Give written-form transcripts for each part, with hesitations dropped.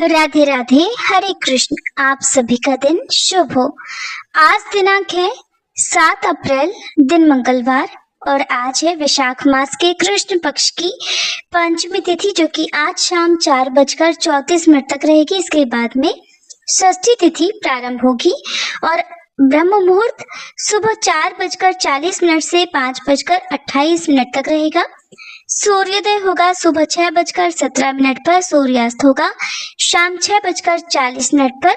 राधे राधे, हरे कृष्ण। आप सभी का दिन शुभ हो। आज दिनांक है 7 अप्रैल, दिन मंगलवार, और आज है वैशाख मास के कृष्ण पक्ष की पंचमी तिथि, जो कि आज शाम 4:34 तक रहेगी। इसके बाद में षष्ठी तिथि प्रारंभ होगी और ब्रह्म मुहूर्त सुबह 4:40 से 5:28 तक रहेगा। सूर्योदय होगा सुबह 6:17 पर, सूर्यास्त होगा शाम 6:40 पर।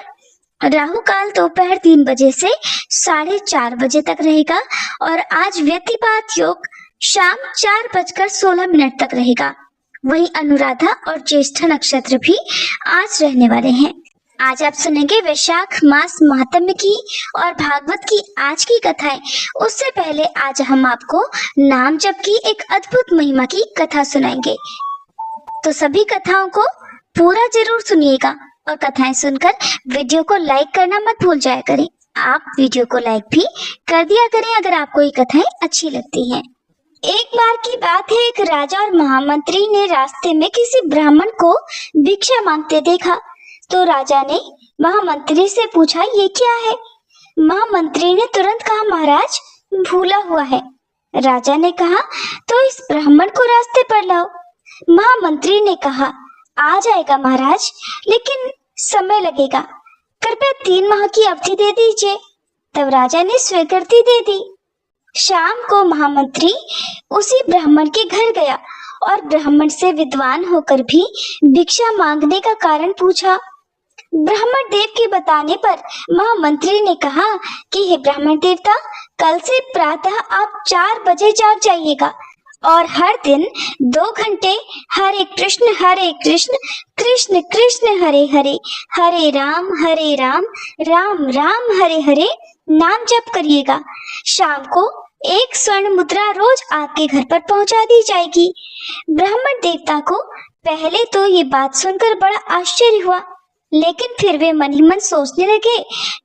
राहु काल दोपहर 3 बजे से 4:30 तक रहेगा और आज व्यतिपात योग शाम 4:16 तक रहेगा। वहीं अनुराधा और ज्येष्ठा नक्षत्र भी आज रहने वाले हैं। आज आप सुनेंगे वैशाख मास महात्म्य की और भागवत की आज की कथाएं। उससे पहले आज हम आपको नाम जप की एक अद्भुत महिमा की कथा सुनाएंगे, तो सभी कथाओं को पूरा जरूर सुनिएगा और कथाएं सुनकर वीडियो को लाइक करना मत भूल जाया करें। आप वीडियो को लाइक भी कर दिया करें अगर आपको ये कथाएं अच्छी लगती हैं। एक बार की बात है, एक राजा और महामंत्री ने रास्ते में किसी ब्राह्मण को भिक्षा मांगते देखा। तो राजा ने महामंत्री से पूछा, ये क्या है? महामंत्री ने तुरंत कहा, महाराज भूला हुआ है। राजा ने कहा, तो इस ब्राह्मण को रास्ते पर लाओ। महामंत्री ने कहा, आ जाएगा महाराज, लेकिन समय लगेगा, कृपया 3 माह की अवधि दे दीजिए। तब राजा ने स्वीकृति दे दी। शाम को महामंत्री उसी ब्राह्मण के घर गया और ब्राह्मण से विद्वान होकर भी भिक्षा मांगने का कारण पूछा। ब्राह्मण देव के बताने पर महामंत्री ने कहा कि हे ब्राह्मण देवता, कल से प्रातः आप 4 बजे जाग जाइएगा और हर दिन 2 घंटे हरे कृष्ण कृष्ण कृष्ण हरे हरे, हरे राम राम राम हरे हरे नाम जप करिएगा। शाम को 1 स्वर्ण मुद्रा रोज आपके घर पर पहुंचा दी जाएगी। ब्राह्मण देवता को पहले तो ये बात सुनकर बड़ा आश्चर्य हुआ, लेकिन फिर वे मन ही मन सोचने लगे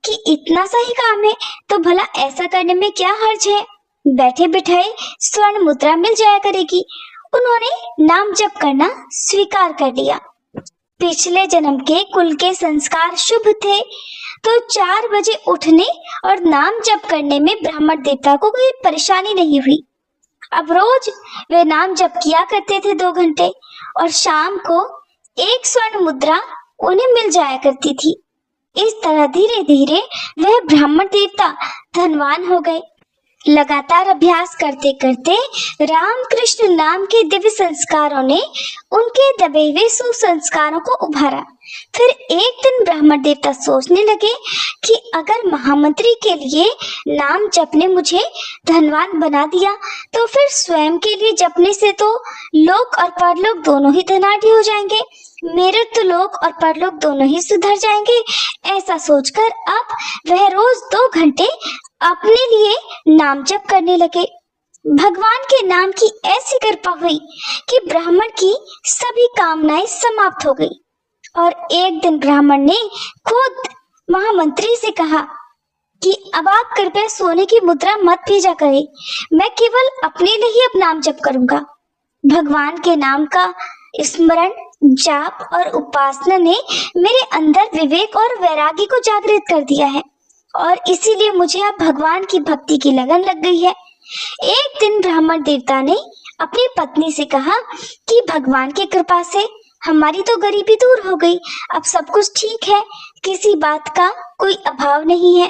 कि इतना सा ही काम है तो भला ऐसा करने में क्या हर्ज है, बैठे बिठाए स्वर्ण मुद्रा मिल जाया करेगी। उन्होंने नाम जप करना स्वीकार कर लिया। पिछले जन्म के कुल के संस्कार शुभ थे, तो 4 बजे उठने और नाम जप करने में ब्राह्मण देवता को कोई परेशानी नहीं हुई। अब रोज वे नाम जप किया करते थे 2 घंटे और शाम को 1 स्वर्ण मुद्रा उन्हें मिल जाया करती थी। इस तरह धीरे धीरे वह ब्राह्मण देवता धनवान हो गए। लगातार अभ्यास करते करते रामकृष्ण नाम के दिव्य संस्कारों ने उनके दबे हुए सुसंस्कारों को उभारा। फिर एक दिन ब्राह्मण देवता सोचने लगे कि अगर महामंत्री के लिए नाम जपने मुझे धनवान बना दिया, तो फिर स्वयं के लिए जपने से तो लोक और परलोक दोनों ही धनाढ्य हो जाएंगे, मेरे तो लोक और परलोक दोनों ही सुधर जाएंगे। ऐसा सोचकर अब वह रोज 2 घंटे अपने लिए नाम जप करने लगे। भगवान के नाम की ऐसी कृपा हुई कि ब्राह्मण की सभी कामनाएं समाप्त हो गई। और एक दिन ब्राह्मण ने खुद महामंत्री से कहा कि अब आप कृपया सोने की मुद्रा मत भेजा करें, मैं केवल अपने लिए ही अब नाम जप करूंगा। भगवान के नाम का स्मरण, जाप और उपासना ने मेरे अंदर विवेक और वैराग्य को जागृत कर दिया है और इसीलिए मुझे अब भगवान की भक्ति की लगन लग गई है। एक दिन ब्राह्मण देवता ने अपनी पत्नी से कहा कि भगवान की कृपा से हमारी तो गरीबी दूर हो गई, अब सब कुछ ठीक है, किसी बात का कोई अभाव नहीं है।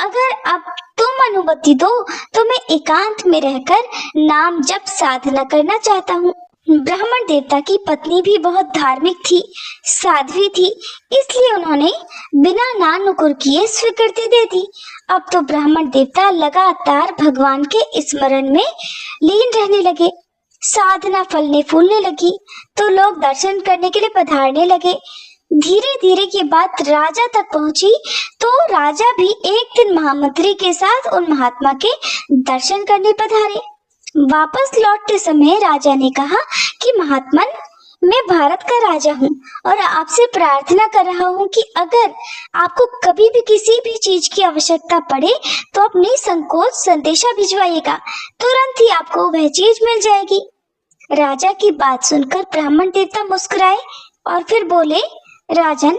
अगर अब तुम अनुमति दो तो मैं एकांत में रहकर नाम जप साधना करना चाहता हूँ। ब्राह्मण देवता की पत्नी भी बहुत धार्मिक थी, साध्वी थी, इसलिए उन्होंने बिना ना नुकुर किए स्वीकृति दे दी। अब तो ब्राह्मण देवता लगातार भगवान के स्मरण में लीन रहने लगे। साधना फलने फूलने लगी तो लोग दर्शन करने के लिए पधारने लगे। धीरे धीरे ये बात राजा तक पहुंची, तो राजा भी एक दिन महामंत्री के साथ उन महात्मा के दर्शन करने पधारे। वापस लौटते समय राजा ने कहा कि महात्मन, मैं भारत का राजा हूँ और आपसे प्रार्थना कर रहा हूँ कि अगर आपको कभी भी किसी भी चीज की आवश्यकता पड़े तो आप निसंकोच संदेशा भिजवाइएगा, तुरंत ही आपको वह चीज मिल जाएगी। राजा की बात सुनकर ब्राह्मण देवता मुस्कुराए और फिर बोले, राजन,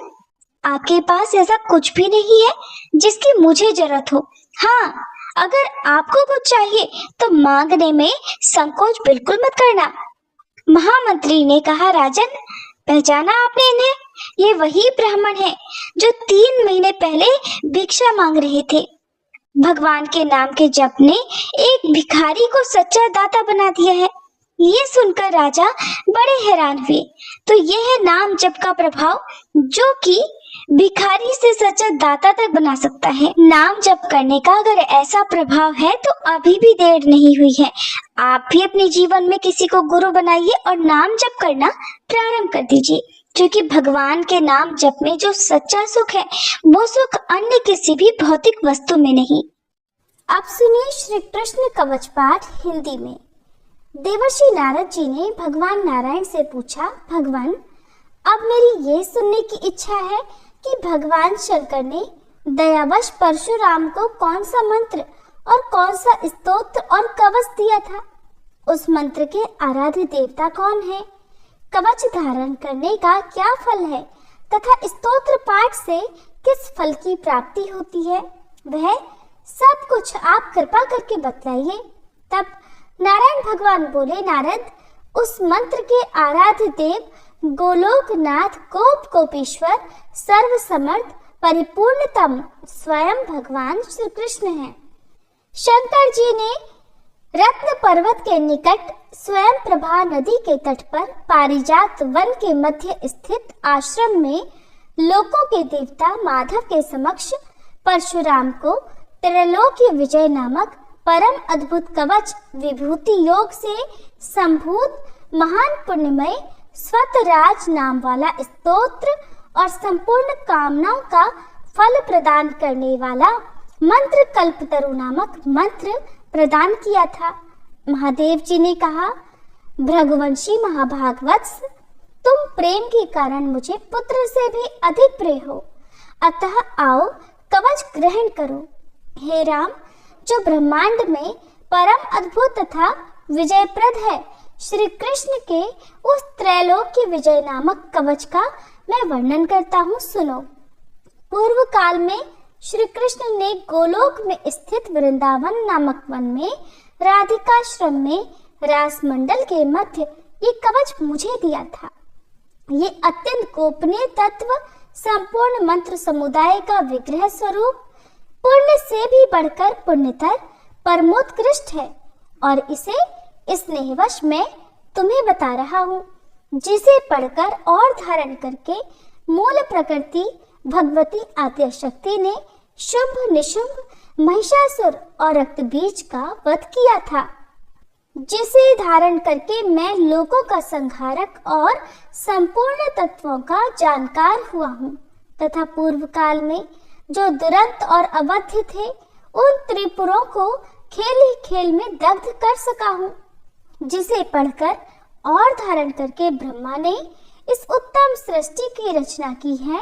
आपके पास ऐसा कुछ भी नहीं है जिसकी मुझे जरूरत हो। हाँ, अगर आपको कुछ चाहिए तो मांगने में संकोच बिल्कुल मत करना। महामंत्री ने कहा, राजन, पहचाना आपने इन्हें? ये वही ब्राह्मण है जो 3 महीने पहले भिक्षा मांग रहे थे। भगवान के नाम के जप ने एक भिखारी को सच्चा दाता बना दिया है। ये सुनकर राजा बड़े हैरान हुए। तो यह है नाम जप का प्रभाव, जो कि भिखारी से सच्चा दाता तक बना सकता है। नाम जप करने का अगर ऐसा प्रभाव है तो अभी भी देर नहीं हुई है। आप भी अपने जीवन में किसी को गुरु बनाइए और नाम जप करना प्रारंभ कर दीजिए, क्योंकि भगवान के नाम जप में जो सच्चा सुख है वो सुख अन्य किसी भी भौतिक वस्तु में नहीं। अब सुनिए श्री कृष्ण कवच पाठ हिंदी में। देवर्षि नारद जी ने भगवान नारायण से पूछा, भगवान, अब मेरी ये सुनने की इच्छा है कि भगवान शंकर ने दयावश परशुराम को कौन सा मंत्र और कौन सा स्तोत्र और कवच दिया था। उस मंत्र के आराध्य देवता कौन है, कवच धारण करने का क्या फल है तथा स्तोत्र पाठ से किस फल की प्राप्ति होती है, वह सब कुछ आप कृपा करके बतलाइए। तब नारायण भगवान बोले, नारद, उस मंत्र के आराध्य देव गोलोकनाथ गोप गोपीश्वर सर्वसमर्थ परिपूर्णतम स्वयं भगवान श्री कृष्ण हैं। शंकर जी ने रत्न पर्वत के निकट स्वयं प्रभा नदी के तट पर पारिजात वन के मध्य स्थित आश्रम में लोकों के देवता माधव के समक्ष परशुराम को त्रैलोक्य विजय नामक परम अद्भुत कवच विभूति योग से संभूत महान पुण्यमय स्वतराज नाम वाला स्तोत्र और संपूर्ण कामनाओं का फल प्रदान करने वाला मंत्र कल्पतरु नामक मंत्र प्रदान किया था। महादेव जी ने कहा, भृगुवंशी महाभागवत्स, तुम प्रेम के कारण मुझे पुत्र से भी अधिक प्रिय हो, अतः आओ कवच ग्रहण करो। हे राम, जो ब्रह्मांड में परम अद्भुत तथा विजयप्रद है, श्री कृष्ण के उस त्रैलोक्य विजय नामक कवच का मैं वर्णन करता हूँ, सुनो। पूर्व काल में श्री कृष्ण ने गोलोक में स्थित वृंदावन नामक वन में राधिकाश्रम में रास मंडल के मध्य ये कवच मुझे दिया था। ये अत्यंत गोपनीय तत्व संपूर्ण मंत्र समुदाय का विग्रह स्वरूप पुण्य से भी बढ़कर पुण्यतर परमोत्कृष्ट है, और इसे स्नेहवश मैं तुम्हें बता रहा हूँ, जिसे पढ़कर और धारण करके मूल प्रकृति भगवती आद्य शक्ति ने शुंभ निशुंभ महिषासुर और रक्त बीज का वध किया था, जिसे धारण करके मैं लोगों का संहारक और संपूर्ण तत्वों का जानकार हुआ हूँ, तथा पूर्व काल में जो दुरंत और अवध्य थे उन त्रिपुरों को खेल ही खेल में दग्ध कर सका हूँ, जिसे पढ़कर और धारण करके ब्रह्मा ने इस उत्तम सृष्टि की रचना की है,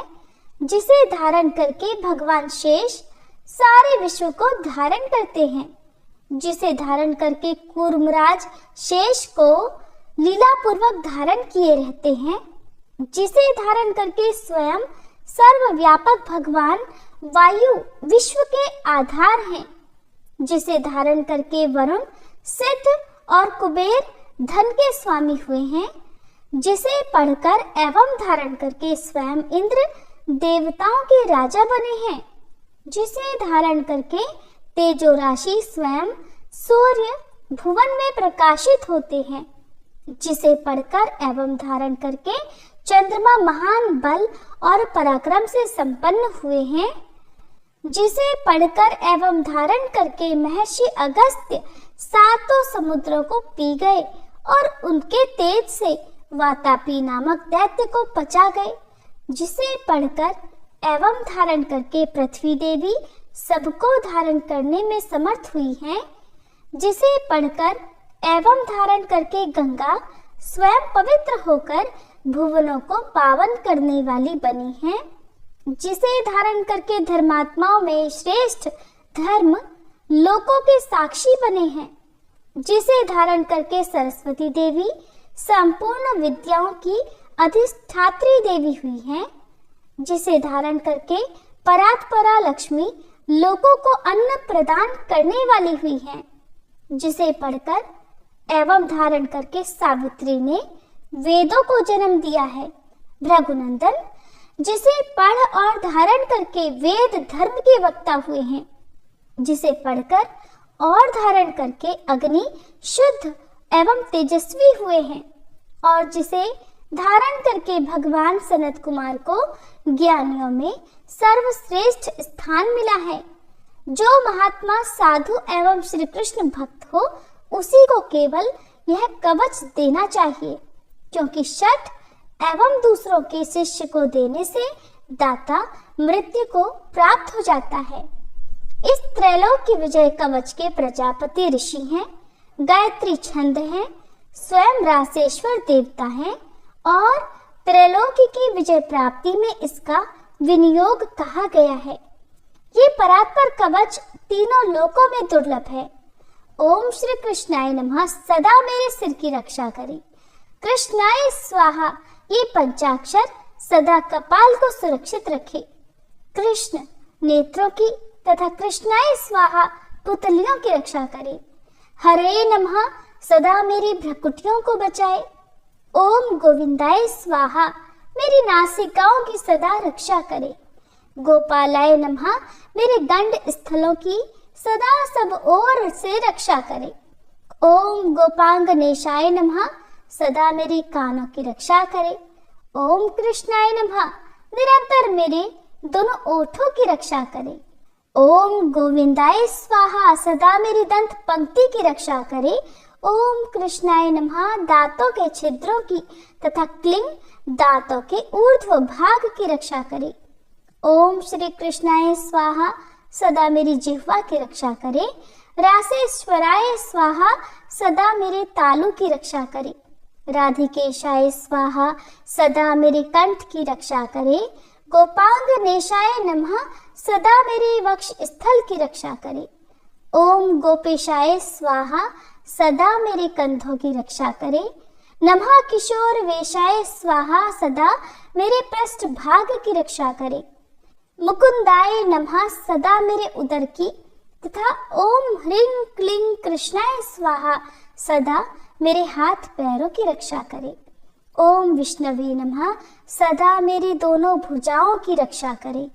जिसे धारण करके भगवान शेष सारे विश्व को धारण करते हैं, जिसे धारण करके कूर्मराज शेष को लीला पूर्वक धारण किए रहते हैं, जिसे धारण करके स्वयं सर्वव्यापक भगवान वायु विश्व के आधार हैं, जिसे धारण करके वरुण सिद्ध और कुबेर धन के स्वामी हुए हैं, जिसे पढ़कर एवं धारण करके स्वयं इंद्र देवताओं के राजा बने हैं, जिसे धारण करके तेजो राशि स्वयं सूर्य भुवन में प्रकाशित होते हैं, जिसे पढ़कर एवं धारण करके चंद्रमा महान बल और पराक्रम से संपन्न हुए हैं, जिसे पढ़कर एवं धारण करके महर्षि अगस्त्य सातों समुद्रों को पी गए और उनके तेज से वातापी नामक दैत्य को पचा गए, जिसे पढ़कर एवं धारण करके पृथ्वी देवी सबको धारण करने में समर्थ हुई हैं, जिसे पढ़कर एवं धारण करके गंगा स्वयं पवित्र होकर भुवनों को पावन करने वाली बनी है, जिसे धारण करके धर्मात्माओं में श्रेष्ठ धर्म लोकों के साक्षी बने हैं, जिसे धारण करके सरस्वती देवी संपूर्ण विद्याओं की अधिष्ठात्री देवी हुई हैं, जिसे धारण करके परात्परा लक्ष्मी लोगों को अन्न प्रदान करने वाली हुई है, जिसे पढ़कर एवं धारण करके सावित्री ने वेदों को जन्म दिया है। भृगुनंदन, जिसे पढ़ और धारण करके वेद धर्म के वक्ता हुए हैं, जिसे पढ़कर और धारण करके अग्नि शुद्ध एवं तेजस्वी हुए हैं, और जिसे धारण करके भगवान सनत कुमार को ज्ञानियों में सर्वश्रेष्ठ स्थान मिला है। जो महात्मा साधु एवं श्री कृष्ण भक्त हो, उसी को केवल यह कवच देना चाहिए, क्योंकि शठ एवं दूसरों के शिष्य को देने से दाता मृत्यु को प्राप्त हो जाता है। इस त्रैलोक की विजय कवच के प्रजापति ऋषि हैं, गायत्री छंद हैं, स्वयं रासेश्वर देवता हैं, और त्रैलोकी की विजय प्राप्ति में इसका विनियोग कहा गया है। ये परात्पर कवच तीनों लोकों में दुर्लभ है। ओम श्री कृष्णाय नमः सदा मेरे सिर की रक्षा करे। कृष्णाय स्वाहा ये पंचाक्षर सदा कपाल को सुरक्षित रखे। कृष्ण नेत्रों की तथा कृष्णाय स्वाहा पुतलियों की रक्षा करे। हरे नमः सदा मेरी भ्रकुटियों को बचाए। ओम गोविंदाय स्वाहा मेरी नासिकाओं की सदा रक्षा करे। गोपालाय नमः मेरे दंड स्थलों की सदा सब ओर से रक्षा करे। ओम गोपांगनेशाय नमः सदा मेरी कानों की रक्षा करे। ओम कृष्णाय नमः निरंतर मेरे दोनों ओठों की रक्षा करे। ओम गोविंदाय स्वाहा सदा मेरी दंत पंक्ति की रक्षा करे। ओम कृष्णाय नमः दांतों के छिद्रों की तथा क्लिंग दांतों के ऊर्ध्व भाग की रक्षा करे। ओम श्री कृष्णाय स्वाहा सदा मेरी जिह्वा की रक्षा करे। रासेश्वराय स्वाहा सदा मेरे तालु की रक्षा करे। राधिकेशाय स्वाहा सदा मेरे कंठ की रक्षा करे। गोपांगनेशाय नमः सदा मेरे वक्ष स्थल की रक्षा करे। ओम गोपेशाय स्वाहा सदा मेरे कंधों की रक्षा करे। नमः किशोर वेशाय स्वाहा सदा मेरे पृष्ठ भाग की रक्षा करे। मुकुंदाय नमः सदा मेरे उदर की तथा ओम ह्रीं क्लीं कृष्णाय स्वाहा सदा मेरे हाथ पैरों की रक्षा करे। ओम विष्णवे नमः सदा मेरी दोनों भुजाओं की रक्षा करे।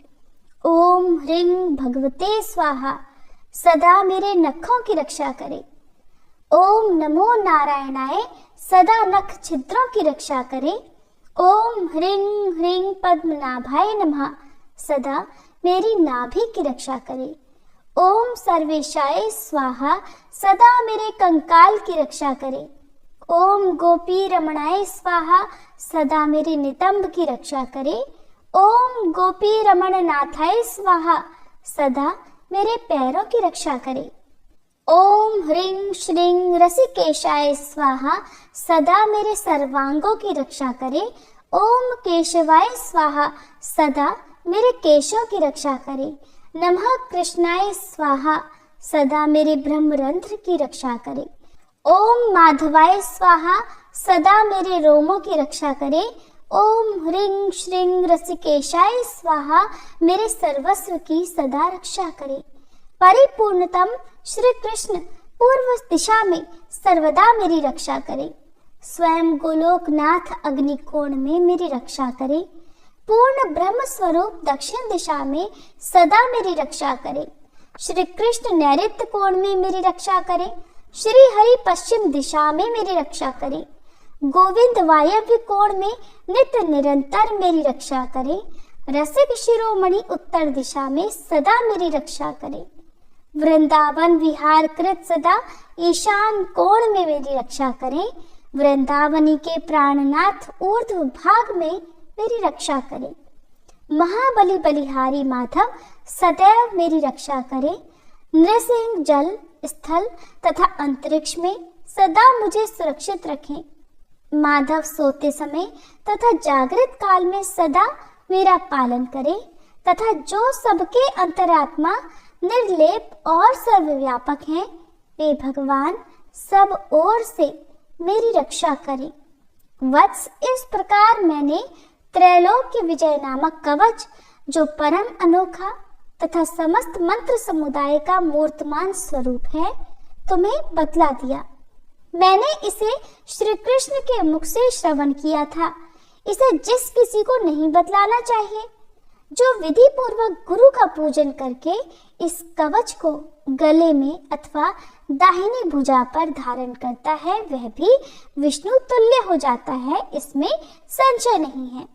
ओम ह्रीं भगवते स्वाहा सदा मेरे नखों की रक्षा करे। ओम नमो नारायणाय सदा नख छिद्रों की रक्षा करे। ओम ह्रीं ह्रीं पद्मनाभाय नमः सदा मेरी नाभि की रक्षा करे। ओम सर्वेशाय स्वाहा सदा मेरे कंकाल की रक्षा करे। ओम गोपी रमणाय स्वाहा सदा मेरे नितंब की रक्षा करे। ओम गोपी रमण नाथाय स्वाहा सदा मेरे पैरों की रक्षा करे। ओम ह्रीं श्रीं रसिकेशाय स्वाहा सदा मेरे सर्वांगों की रक्षा करे। ओम केशवाय स्वाहा सदा मेरे केशों की रक्षा करे। नमः कृष्णाय स्वाहा सदा मेरे ब्रह्मरंध्र की रक्षा करे। ओम माधवाय स्वाहा सदा मेरे रोमों की रक्षा करे। ओम ह्रीं श्रीं रसिकेशाय स्वाहा मेरे सर्वस्व की सदा रक्षा करे। परिपूर्णतम श्री कृष्ण पूर्व दिशा में सर्वदा मेरी रक्षा करे। स्वयं गोलोकनाथ अग्निकोण में मेरी रक्षा करे। पूर्ण ब्रह्म स्वरूप दक्षिण दिशा में सदा मेरी रक्षा करे। श्री कृष्ण नैऋत्य कोण में मेरी रक्षा करे। श्री हरि पश्चिम दिशा में मेरी रक्षा करे। गोविंद वायव्य कोण में नित्य निरंतर मेरी रक्षा करे। रसिक शिरोमणि उत्तर दिशा में सदा मेरी रक्षा करे। वृंदावन विहार कृत सदा ईशान कोण में मेरी रक्षा करे। वृंदावनी के प्राणनाथ ऊर्ध्व भाग में मेरी रक्षा करे। महाबली बलिहारी माधव सदैव मेरी रक्षा करे। नृसिंह जल स्थल तथा अंतरिक्ष में सदा मुझे सुरक्षित रखें। माधव सोते समय तथा जागृत काल में सदा मेरा पालन करे तथा जो सबके अंतरात्मा निर्लेप और सर्वव्यापक हैं, वे भगवान सब ओर से मेरी रक्षा करें। वत्स, इस प्रकार मैंने त्रैलोक्य विजय नामक कवच, जो परम अनोखा तथा समस्त मंत्र समुदाय का मूर्तमान स्वरूप है, तुम्हें बतला दिया। मैंने इसे श्री कृष्ण के मुख से श्रवण किया था। इसे जिस किसी को नहीं बतलाना चाहिए। जो विधि पूर्वक गुरु का पूजन करके इस कवच को गले में अथवा दाहिनी भुजा पर धारण करता है, वह भी विष्णु तुल्य हो जाता है, इसमें संशय नहीं है।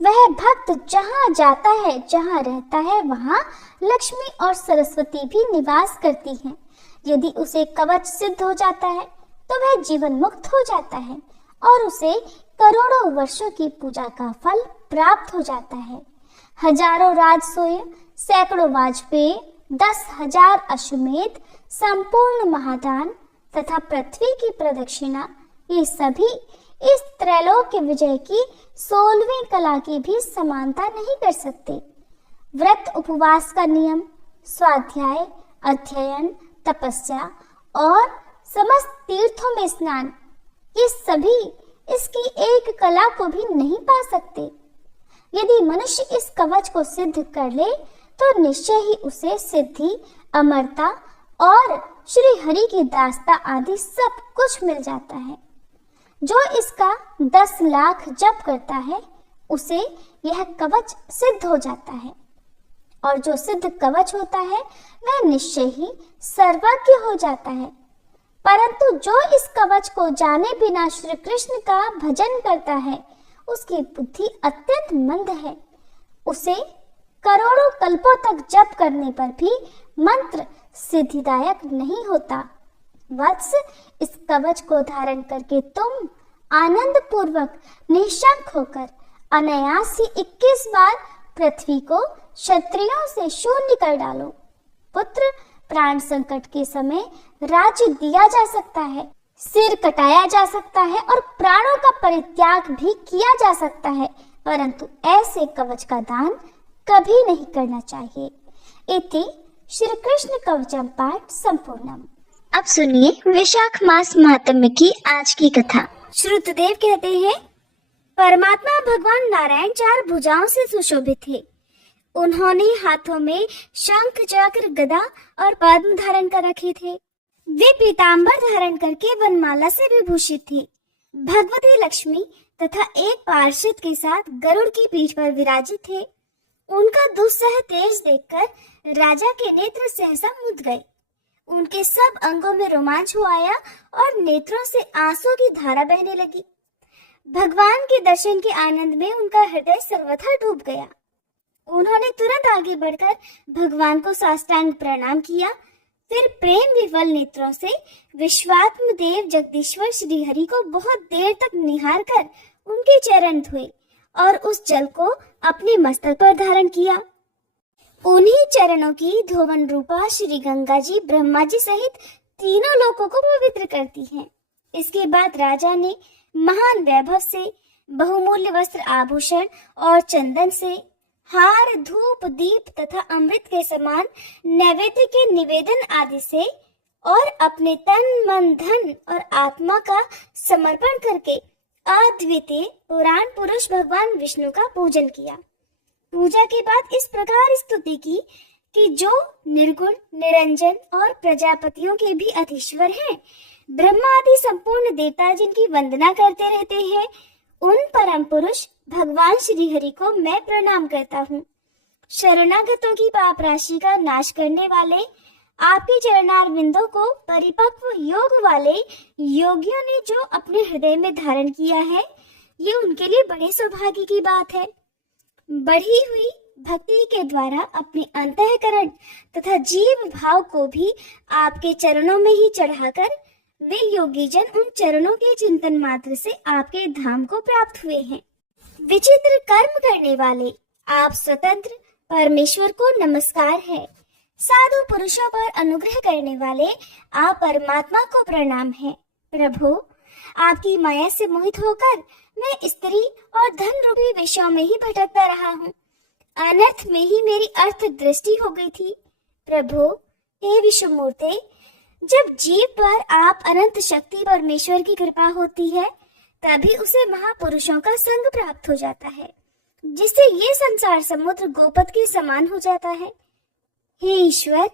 वह भक्त जहाँ जाता है, जहाँ रहता है, वहाँ लक्ष्मी और सरस्वती भी निवास करती हैं। यदि उसे कवच सिद्ध हो जाता है तो वह जीवन मुक्त हो जाता है और उसे करोड़ों वर्षों की पूजा का फल प्राप्त हो जाता है। हजारों राजसूय, सैकड़ों वाजपेयी, 10,000 अश्वमेध, संपूर्ण महादान तथा पृथ्वी की प्रदक्षिणा, ये सभी इस त्रैलोक्य विजय की 16वीं कला की भी समानता नहीं कर सकते। व्रत उपवास का नियम, स्वाध्याय, अध्ययन, तपस्या और समस्त तीर्थों में स्नान, ये सभी इसकी एक कला को भी नहीं पा सकते। यदि मनुष्य इस कवच को सिद्ध कर ले तो निश्चय ही उसे सिद्धि, अमरता और श्री हरि की दास्ता आदि सब कुछ मिल जाता है। जो इसका 10 लाख जप करता है उसे यह कवच सिद्ध हो जाता है, और जो सिद्ध कवच होता है वह निश्चय ही सर्वज्ञ हो जाता है। परंतु जो इस कवच को जाने बिना श्री कृष्ण का भजन करता है, उसकी बुद्धि अत्यंत मंद है। उसे करोड़ों कल्पों तक जप करने पर भी मंत्र सिद्धिदायक नहीं होता। वत्स, इस कवच को धारण करके तुम आनंद पूर्वक निशंक होकर अनायास ही 21 बार पृथ्वी को क्षत्रियों से शून्य कर डालो। पुत्र, प्राण संकट के समय राज्य दिया जा सकता है, सिर कटाया जा सकता है और प्राणों का परित्याग भी किया जा सकता है, परंतु ऐसे कवच का दान कभी नहीं करना चाहिए। इति श्री कृष्ण कवचम पाठ संपूर्णम। अब सुनिए वैशाख मास महात्म्य की आज की कथा। श्रुतदेव कहते हैं, परमात्मा भगवान नारायण 4 भुजाओं से सुशोभित थे। उन्होंने हाथों में शंख, चक्र, गदा और पद्म धारण कर रखे थे। वे पीतांबर धारण करके वनमाला से विभूषित थे। भगवती लक्ष्मी तथा एक पार्षद के साथ गरुड़ की पीठ पर विराजित थे। उनका दुस्सह तेज देखकर राजा के नेत्र सहसा मुद गए। उनके सब अंगों में रोमांच हो आया और नेत्रों से आंसू की धारा बहने लगी। भगवान के दर्शन के आनंद में उनका हृदय सर्वथा डूब गया। उन्होंने तुरंत आगे बढ़कर भगवान को साष्टांग प्रणाम किया। फिर प्रेम विवल नेत्रों से विश्वात्म देव जगदीश्वर श्री हरि को बहुत देर तक निहार कर उनके चरण धोए और उस जल को अपने मस्तक पर धारण किया। उन्हीं चरणों की धोवन रूपा श्री गंगा जी ब्रह्मा जी सहित तीनों लोकों को पवित्र करती हैं। इसके बाद राजा ने महान वैभव से बहुमूल्य वस्त्र, आभूषण और चंदन से हार, धूप, दीप तथा अमृत के समान नैवेद्य के निवेदन आदि से और अपने तन, मन, धन और आत्मा का समर्पण करके अद्वितीय पुराण पुरुष भगवान विष्णु का पूजन किया। पूजा के बाद इस प्रकार स्तुति की कि जो निर्गुण, निरंजन और प्रजापतियों के भी अधीश्वर हैं, ब्रह्मा आदि संपूर्ण देवता जिनकी वंदना करते रहते हैं, उन परम पुरुष भगवान श्री हरि को मैं प्रणाम करता हूँ। शरणागतों की पाप राशि का नाश करने वाले आपके चरणार बिंदों को परिपक्व योग वाले योगियों ने जो अपने हृदय में धारण किया है, ये उनके लिए बड़े सौभाग्य की बात है। बढ़ी हुई भक्ति के द्वारा अपने अंतःकरण तथा जीव भाव को भी आपके चरणों में ही चढ़ाकर वे योगी जन उन चरणों के चिंतन मात्र से आपके धाम को प्राप्त हुए हैं। विचित्र कर्म करने वाले आप स्वतंत्र परमेश्वर को नमस्कार है। साधु पुरुषों पर अनुग्रह करने वाले आप परमात्मा को प्रणाम है। प्रभु, आपकी माया से मोहित होकर मैं स्त्री और धन रूपी विषयों में ही भटकता रहा हूँ। अनर्थ में ही मेरी अर्थ दृष्टि हो गई थी। प्रभु, हे विश्वमूर्ते, जब जीव पर आप अनंत शक्ति परमेश्वर की कृपा होती है, तभी उसे महापुरुषों का संग प्राप्त हो जाता है। जिससे ये संसार समुद्र गोपद के समान हो जाता है। हे ईश्वर,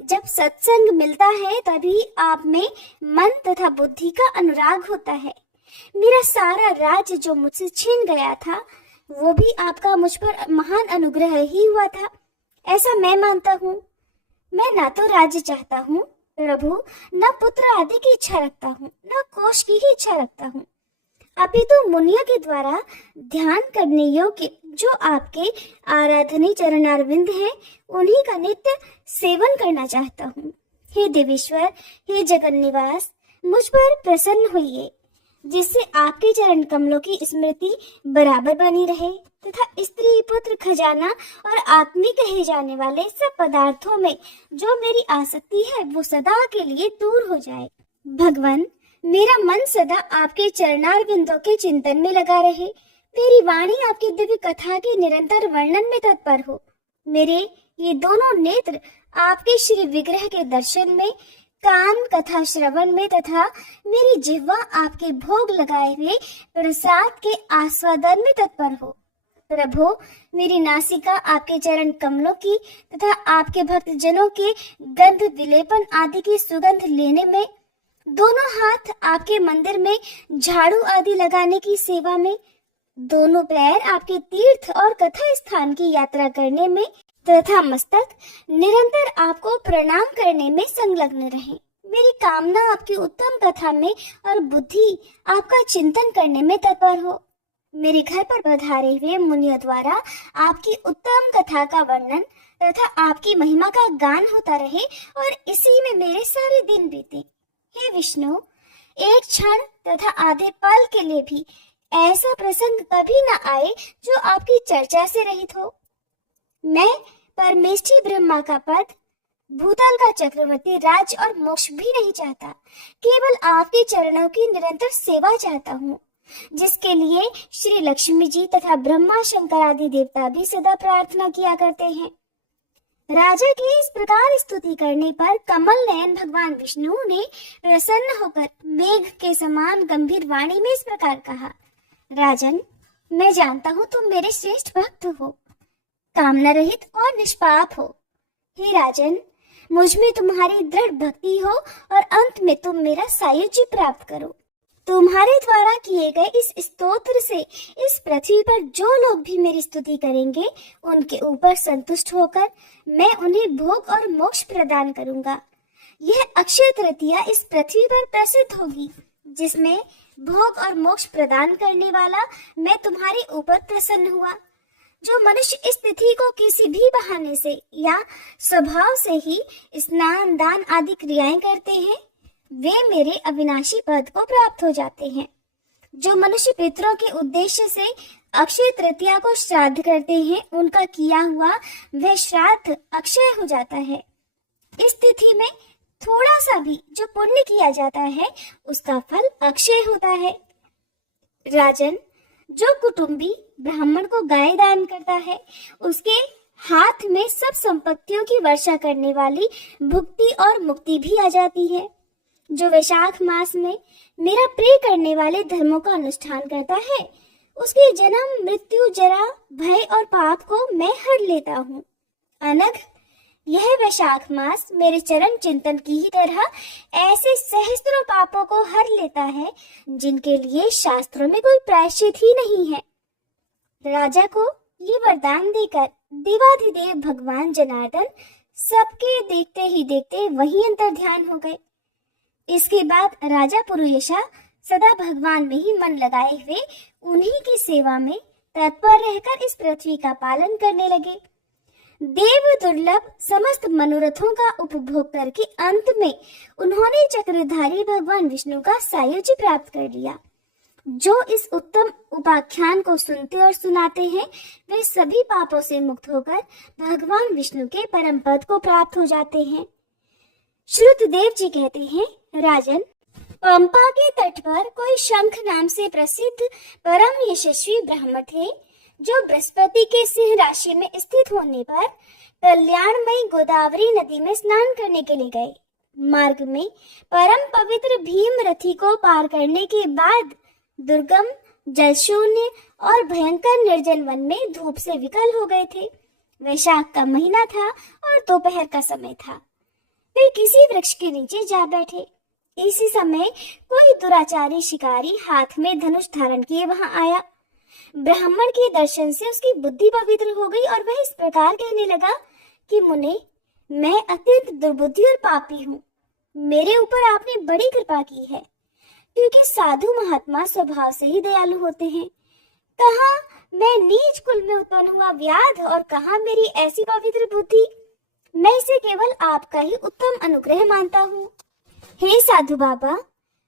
जब सत्संग मिलता है तभी आप में मन तथा बुद्धि का अनुराग होता है। मेरा सारा राज्य जो मुझसे छीन गया था वो भी आपका मुझ पर महान अनुग्रह ही हुआ था, ऐसा मैं मानता हूँ। मैं ना तो राज्य चाहता हूँ प्रभु, न पुत्र आदि की इच्छा रखता हूँ, न कोष की ही इच्छा रखता हूँ, अपितु मुनियों के द्वारा ध्यान करने योग्य जो आपके आराधनीय चरणारविंद हैं, उन्हीं का नित्य सेवन करना चाहता हूँ। हे देवेश्वर, हे जगन निवास, मुझ पर प्रसन्न होइए, जिससे आपके चरण कमलों की स्मृति बराबर बनी रहे तथा स्त्री पुत्र खजाना और आत्मी कहे जाने वाले सब पदार्थों में जो मेरी आसक्ति है वो सदा के लिए दूर हो जाए। भगवान, मेरा मन सदा आपके चरणार बिंदों के चिंतन में लगा रहे, मेरी वाणी आपकी दिव्य कथा के निरंतर वर्णन में तत्पर हो, मेरे ये दोनों नेत्र आपके श्री विग्रह के दर्शन में, कान कथा श्रवण में तथा मेरी जिह्वा आपके भोग लगाए हुए प्रसाद के आस्वादन में तत्पर हो। प्रभु, मेरी नासिका आपके चरण कमलों की तथा आपके भक्त जनों के गंध विलेपन आदि की सुगंध लेने में, दोनों हाथ आपके मंदिर में झाड़ू आदि लगाने की सेवा में, दोनों पैर आपके तीर्थ और कथा स्थान की यात्रा करने में तथा मस्तक निरंतर आपको प्रणाम करने में संलग्न रहे। मेरी कामना आपकी उत्तम कथा में और बुद्धि आपका चिंतन करने में तत्पर हो। मेरे घर पर पधारे हुए मुनियों द्वारा आपकी उत्तम कथा का वर्णन तथा आपकी महिमा का गान होता रहे और इसी में मेरे सारे दिन बीते। हे विष्णु, एक क्षण तथा आधे पल के लिए भी ऐसा प्रसंग कभी न आए जो आपकी चर्चा से रहित हो। मैं परमेष्ठी ब्रह्मा का पद, भूतल का चक्रवर्ती राज्य और मोक्ष भी नहीं चाहता, केवल आपके चरणों की निरंतर सेवा चाहता हूँ, जिसके लिए श्री लक्ष्मी जी तथा ब्रह्मा शंकर आदि देवता भी सदा प्रार्थना किया करते हैं। राजा की इस प्रकार स्तुति करने पर कमल नयन भगवान विष्णु ने प्रसन्न होकर मेघ के समान गंभीर वाणी में इस प्रकार कहा, राजन, मैं जानता हूँ तुम मेरे श्रेष्ठ भक्त हो, कामना रहित और निष्पाप हो। हे राजन, मुझ में तुम्हारी दृढ़ भक्ति हो और अंत में तुम मेरा सायुज्य प्राप्त करो। तुम्हारे द्वारा किए गए इस स्तोत्र से इस पृथ्वी पर जो लोग भी मेरी स्तुति करेंगे, उनके ऊपर संतुष्ट होकर मैं उन्हें भोग और मोक्ष प्रदान करूंगा। यह अक्षय तृतीया इस पृथ्वी पर प्रसिद्ध होगी, जिसमें भोग और मोक्ष प्रदान करने वाला मैं तुम्हारे ऊपर प्रसन्न हुआ। जो मनुष्य इस तिथि को किसी भी बहाने से या स्वभाव से ही स्नान दान आदि क्रियाएं करते हैं, वे मेरे अविनाशी पद को प्राप्त हो जाते हैं। जो मनुष्य पितरों के उद्देश्य से अक्षय तृतीया को श्राद्ध करते हैं, उनका किया हुआ वह श्राद्ध अक्षय हो जाता है। इस तिथि में थोड़ा सा भी जो पुण्य किया जाता है, उसका फल अक्षय होता है। राजन, जो कुटुंबी ब्राह्मण को गाय दान करता है, उसके हाथ में सब संपत्तियों की वर्षा करने वाली भुक्ति और मुक्ति भी आ जाती है। जो वैशाख मास में मेरा प्रिय करने वाले धर्मों का अनुष्ठान करता है, उसके जन्म मृत्यु जरा भय और पाप को मैं हर लेता हूँ। अनघ, यह वैशाख मास मेरे चरण चिंतन की ही तरह ऐसे सहस्त्रों पापों को हर लेता है, जिनके लिए शास्त्रों में कोई प्रायश्चित ही नहीं है। राजा को ये वरदान देकर देवाधिदेव भगवान जनार्दन सबके देखते ही देखते वही अंतर ध्यान हो गए। इसके बाद राजा पुरुयशा सदा भगवान में ही मन लगाए हुए उन्हीं की सेवा में तत्पर रहकर इस पृथ्वी का पालन करने लगे। देव दुर्लभ समस्त मनोरथों का उपभोग करके अंत में उन्होंने चक्रधारी भगवान विष्णु का सायुज्य प्राप्त कर लिया। जो इस उत्तम उपाख्यान को सुनते और सुनाते हैं, वे सभी पापों से मुक्त होकर भगवान विष्णु के परम पद को प्राप्त हो जाते हैं। श्रुतदेव जी कहते हैं, राजन, पंपा के तट पर कोई शंख नाम से प्रसिद्ध परम यशस्वी ब्राह्मण थे, जो बृहस्पति के सिंह राशि में स्थित होने पर कल्याणमयी गोदावरी नदी में स्नान करने के लिए गए। मार्ग में परम पवित्र भीम रथी को पार करने के बाद दुर्गम जलशून्य और भयंकर निर्जन वन में धूप से विकल हो गए थे। वैशाख का महीना था और दोपहर का समय था। वे किसी वृक्ष के नीचे जा बैठे। इसी समय कोई दुराचारी शिकारी हाथ में धनुष धारण किए वहां आया। ब्राह्मण के दर्शन से उसकी बुद्धि पवित्र हो गई और वह इस प्रकार कहने लगा कि मुने, मैं अत्यंत दुर्बुद्धि और पापी हूँ। मेरे ऊपर आपने बड़ी कृपा की है, क्योंकि साधु महात्मा स्वभाव से ही दयालु होते हैं। कहाँ मैं नीच कुल में उत्पन्न हुआ व्याध और कहाँ मेरी ऐसी पवित्र बुद्धि। मैं इसे केवल आपका ही उत्तम अनुग्रह मानता हूँ। हे साधु बाबा,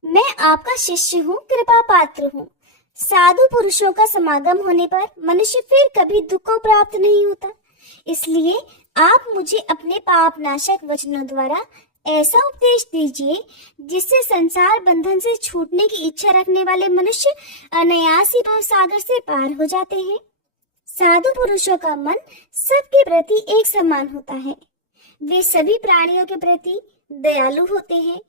मैं आपका शिष्य हूँ, कृपा पात्र हूँ। साधु पुरुषों का समागम होने पर मनुष्य फिर कभी दुख को प्राप्त नहीं होता। इसलिए आप मुझे अपने पाप नाशक वचनों द्वारा ऐसा उपदेश दीजिए जिससे संसार बंधन से छूटने की इच्छा रखने वाले मनुष्य अनायास ही भव सागर से पार हो जाते हैं। साधु पुरुषों का मन सबके प्रति एक समान होता है। वे सभी प्राणियों के प्रति दयालु होते हैं।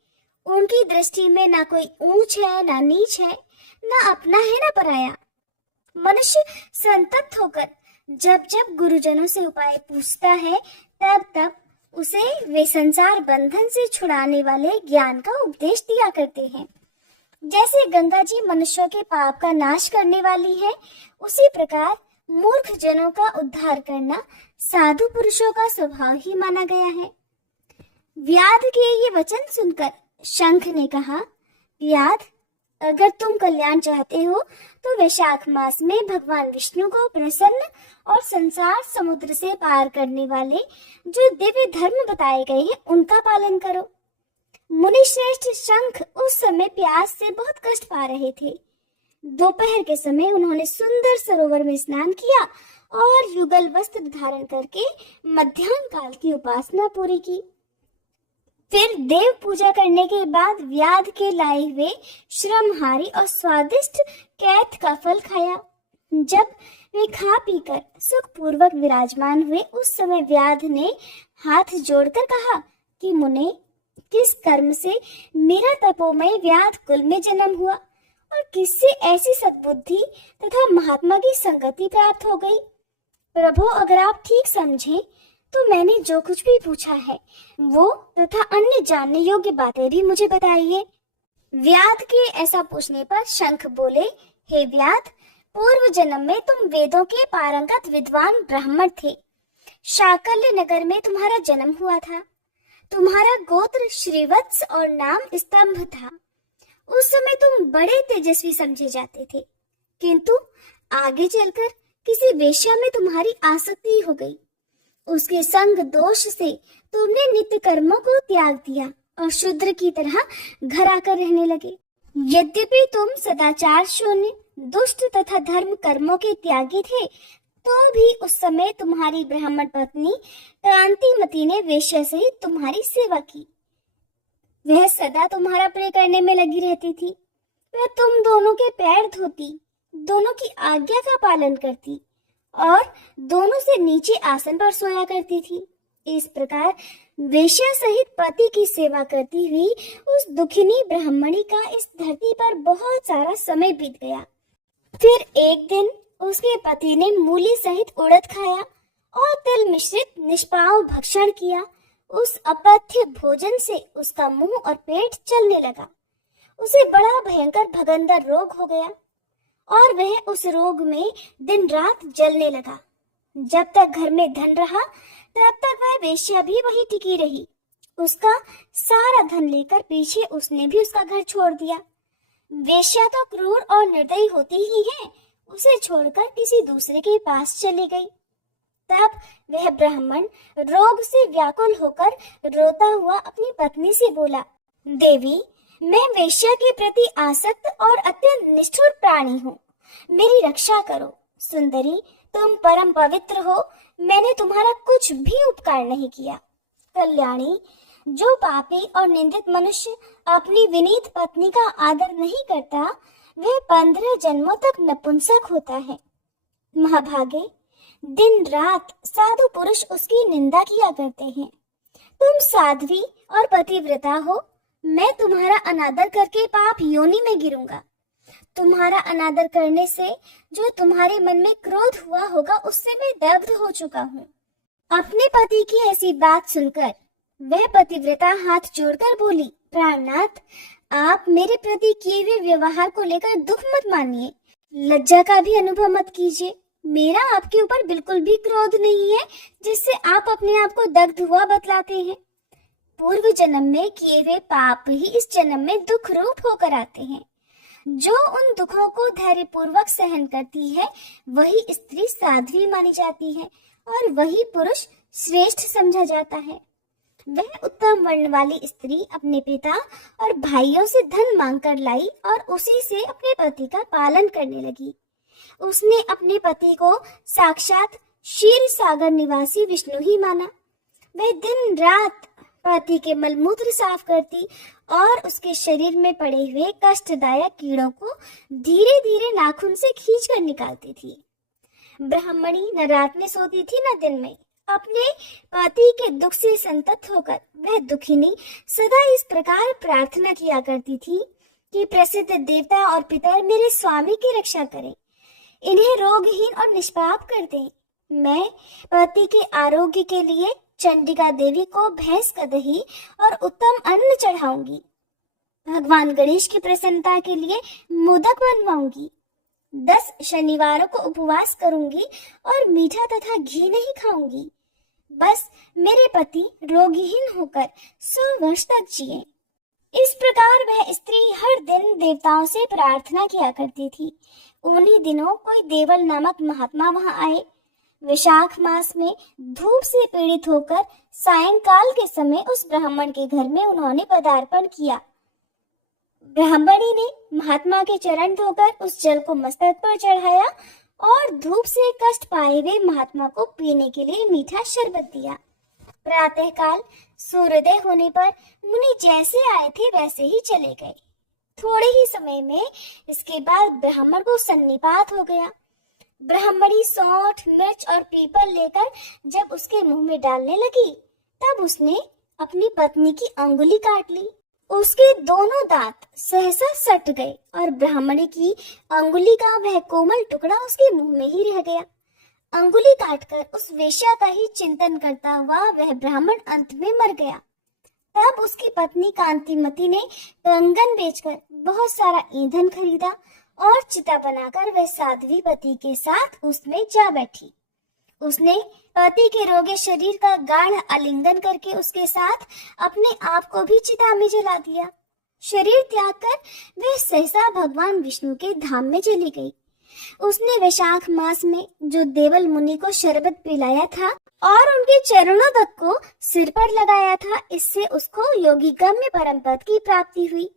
उनकी दृष्टि में ना कोई ऊंच है ना नीच है, ना अपना है ना पराया। मनुष्य संतप्त होकर जब जब गुरुजनों से उपाय पूछता है, तब तब उसे वे संसार बंधन से छुड़ाने वाले ज्ञान का उपदेश दिया करते हैं। जैसे गंगा जी मनुष्यों के पाप का नाश करने वाली है, उसी प्रकार मूर्ख जनों का उद्धार करना साधु पुरुषों का स्वभाव ही माना गया है। व्याध के ये वचन सुनकर शंख ने कहा, व्याध, अगर तुम कल्याण चाहते हो तो वैशाख मास में भगवान विष्णु को प्रसन्न और संसार समुद्र से पार करने वाले जो दिव्य धर्म बताए गए हैं उनका पालन करो। मुनि श्रेष्ठ शंख उस समय प्यास से बहुत कष्ट पा रहे थे। दोपहर के समय उन्होंने सुंदर सरोवर में स्नान किया और युगल वस्त्र धारण करके मध्याह्न काल की उपासना पूरी की। फिर देव पूजा करने के बाद व्याध के लाए हुए श्रमहारी और स्वादिष्ट कैथ का फल खाया। जब वे खा पीकर सुखपूर्वक विराजमान हुए, उस समय व्याध ने हाथ जोड़कर कहा कि मुने, किस कर्म से मेरा तपोमय व्याध कुल में जन्म हुआ और किससे ऐसी सद्बुद्धि तथा महात्मा की संगति प्राप्त हो गई। प्रभु, अगर आप ठीक समझें तो मैंने जो कुछ भी पूछा है वो तथा अन्य जानने योग्य बातें भी मुझे बताइए। व्याध के ऐसा पूछने पर शंख बोले, हे व्याध, पूर्व जन्म में तुम वेदों के पारंगत विद्वान ब्राह्मण थे। शाकल्य नगर में तुम्हारा जन्म हुआ था। तुम्हारा गोत्र श्रीवत्स और नाम स्तंभ था। उस समय तुम बड़े तेजस्वी समझे जाते थे, किंतु आगे चलकर किसी वेश्या में तुम्हारी आसक्ति हो गई। उसके संग दोष से तुमने नित्य कर्मों को त्याग दिया और शूद्र की तरह घर आकर रहने लगे। यद्यपि तुम सदाचार शून्य, दुष्ट तथा धर्म कर्मों के त्यागी थे, तो भी उस समय तुम्हारी ब्राह्मण पत्नी कांतिमती ने वेश्या सहित तुम्हारी सेवा की। वह सदा तुम्हारा प्रिय करने में लगी रहती थी। वह तुम दोनों के पैर धोती, दोनों की आज्ञा का पालन करती और दोनों से नीचे आसन पर सोया करती थी। इस प्रकार वेश्या सहित पति की सेवा करती हुई उस दुखिनी ब्राह्मणी का इस धरती पर बहुत सारा समय बीत गया। फिर एक दिन उसके पति ने मूली सहित उड़द खाया और तिल मिश्रित निष्पाव भक्षण किया। उस अपथ्य भोजन से उसका मुंह और पेट चलने लगा। उसे बड़ा भयंकर भगंदर रोग हो गया और वह उस रोग में दिन रात जलने लगा। जब तक घर में धन रहा, तब तक वह वेश्या भी वहीं टिकी रही। उसका सारा धन लेकर पीछे उसने भी उसका घर छोड़ दिया। वेश्या तो क्रूर और निर्दयी होती ही है, उसे छोड़कर किसी दूसरे के पास चली गई। तब वह ब्राह्मण रोग से व्याकुल होकर रोता हुआ अपनी पत्नी से बोला, देवी, मैं वेश्या के प्रति आसक्त और अत्यंत निष्ठुर प्राणी हूँ, मेरी रक्षा करो। सुंदरी, तुम परम पवित्र हो, मैंने तुम्हारा कुछ भी उपकार नहीं किया। कल्याणी, जो पापी और निंदित मनुष्य अपनी विनीत पत्नी का आदर नहीं करता, वह 15 जन्मों तक नपुंसक होता है। महाभागे, दिन रात साधु पुरुष उसकी निंदा किया करते हैं। तुम साध्वी और पतिव्रता हो, मैं तुम्हारा अनादर करके पाप योनि में गिरूंगा। तुम्हारा अनादर करने से जो तुम्हारे मन में क्रोध हुआ होगा उससे मैं दग्ध हो चुका हूँ। अपने पति की ऐसी बात सुनकर वह पतिव्रता हाथ जोड़कर बोली, प्राणनाथ, आप मेरे प्रति किए हुए व्यवहार को लेकर दुख मत मानिए, लज्जा का भी अनुभव मत कीजिए। मेरा आपके ऊपर बिल्कुल भी क्रोध नहीं है जिससे आप अपने आप को दग्ध हुआ बतलाते हैं। पूर्व जन्म में किए हुए पाप ही इस जन्म में दुख रूप होकर आते हैं। जो उन दुखों को धैर्य पूर्वक सहन करती है वही स्त्री साध्वी मानी जाती है और वही पुरुष श्रेष्ठ समझा जाता है। वह उत्तम वर्ण वाली स्त्री अपने पिता और भाइयों से धन मांगकर लाई और उसी से अपने पति का पालन करने लगी। उसने अपने पति को साक्षात क्षीर सागर निवासी विष्णु ही माना। वह दिन रात पति के मलमूत्र साफ करती और उसके शरीर में पड़े हुए कष्टदायक कीड़ों को धीरे धीरे नाखून से खींच कर निकालती थी। ब्राह्मणी न रात में सोती थी न दिन में। अपने पति के दुख से संतप्त होकर वह दुखिनी सदा इस प्रकार प्रार्थना किया करती थी कि प्रसिद्ध देवता और पितर मेरे स्वामी की रक्षा करें, इन्हें रोगहीन और निष्पाप कर दें। मैं पति के आरोग्य के लिए चंडिका देवी को भैंस कदही और उत्तम अन्न चढ़ाऊंगी। भगवान गणेश की प्रसन्नता के लिए मोदक बनवाऊंगी। 10 शनिवारों को उपवास करूंगी और मीठा तथा घी नहीं खाऊंगी। बस मेरे पति रोगहीन होकर 100 वर्ष तक जिए। इस प्रकार वह स्त्री हर दिन देवताओं से प्रार्थना किया करती थी। उन्हीं दिनों कोई देवल नामक महात्मा वहां आए। वैशाख मास में धूप से पीड़ित होकर सायंकाल के समय उस ब्राह्मण के घर में उन्होंने पदार्पण किया। ब्राह्मणी ने महात्मा के चरण धोकर उस जल को मस्तक पर चढ़ाया और धूप से कष्ट पाए हुए महात्मा को पीने के लिए मीठा शरबत दिया। प्रातःकाल सूर्योदय होने पर मुनि जैसे आए थे वैसे ही चले गए। थोड़े ही समय में इसके बाद ब्राह्मण को सन्निपात हो गया। ब्राह्मणी सौंठ, मिर्च और पीपल लेकर जब उसके मुंह में डालने लगी तब उसने अपनी पत्नी की अंगुली काट ली। उसके दोनों दांत सहसा सट गए और ब्राह्मणी की अंगुली का वह कोमल टुकड़ा उसके मुंह में ही रह गया। अंगुली काटकर उस वेश्या का ही चिंतन करता हुआ वह ब्राह्मण अंत में मर गया। तब उसकी पत्नी कांतिमती ने कंगन बेचकर बहुत सारा ईंधन खरीदा और चिता बनाकर वह साध्वी पति के साथ उसमें जा बैठी। उसने पति के रोगे शरीर का गाढ़ आलिंगन करके उसके साथ अपने आप को भी चिता में जला दिया। शरीर त्याग कर वह सहसा भगवान विष्णु के धाम में चली गई। उसने वैशाख मास में जो देवल मुनि को शरबत पिलाया था और उनके चरणों तक को सिर पर लगाया था, इससे उसको योगी गम्य परम पद की प्राप्ति हुई।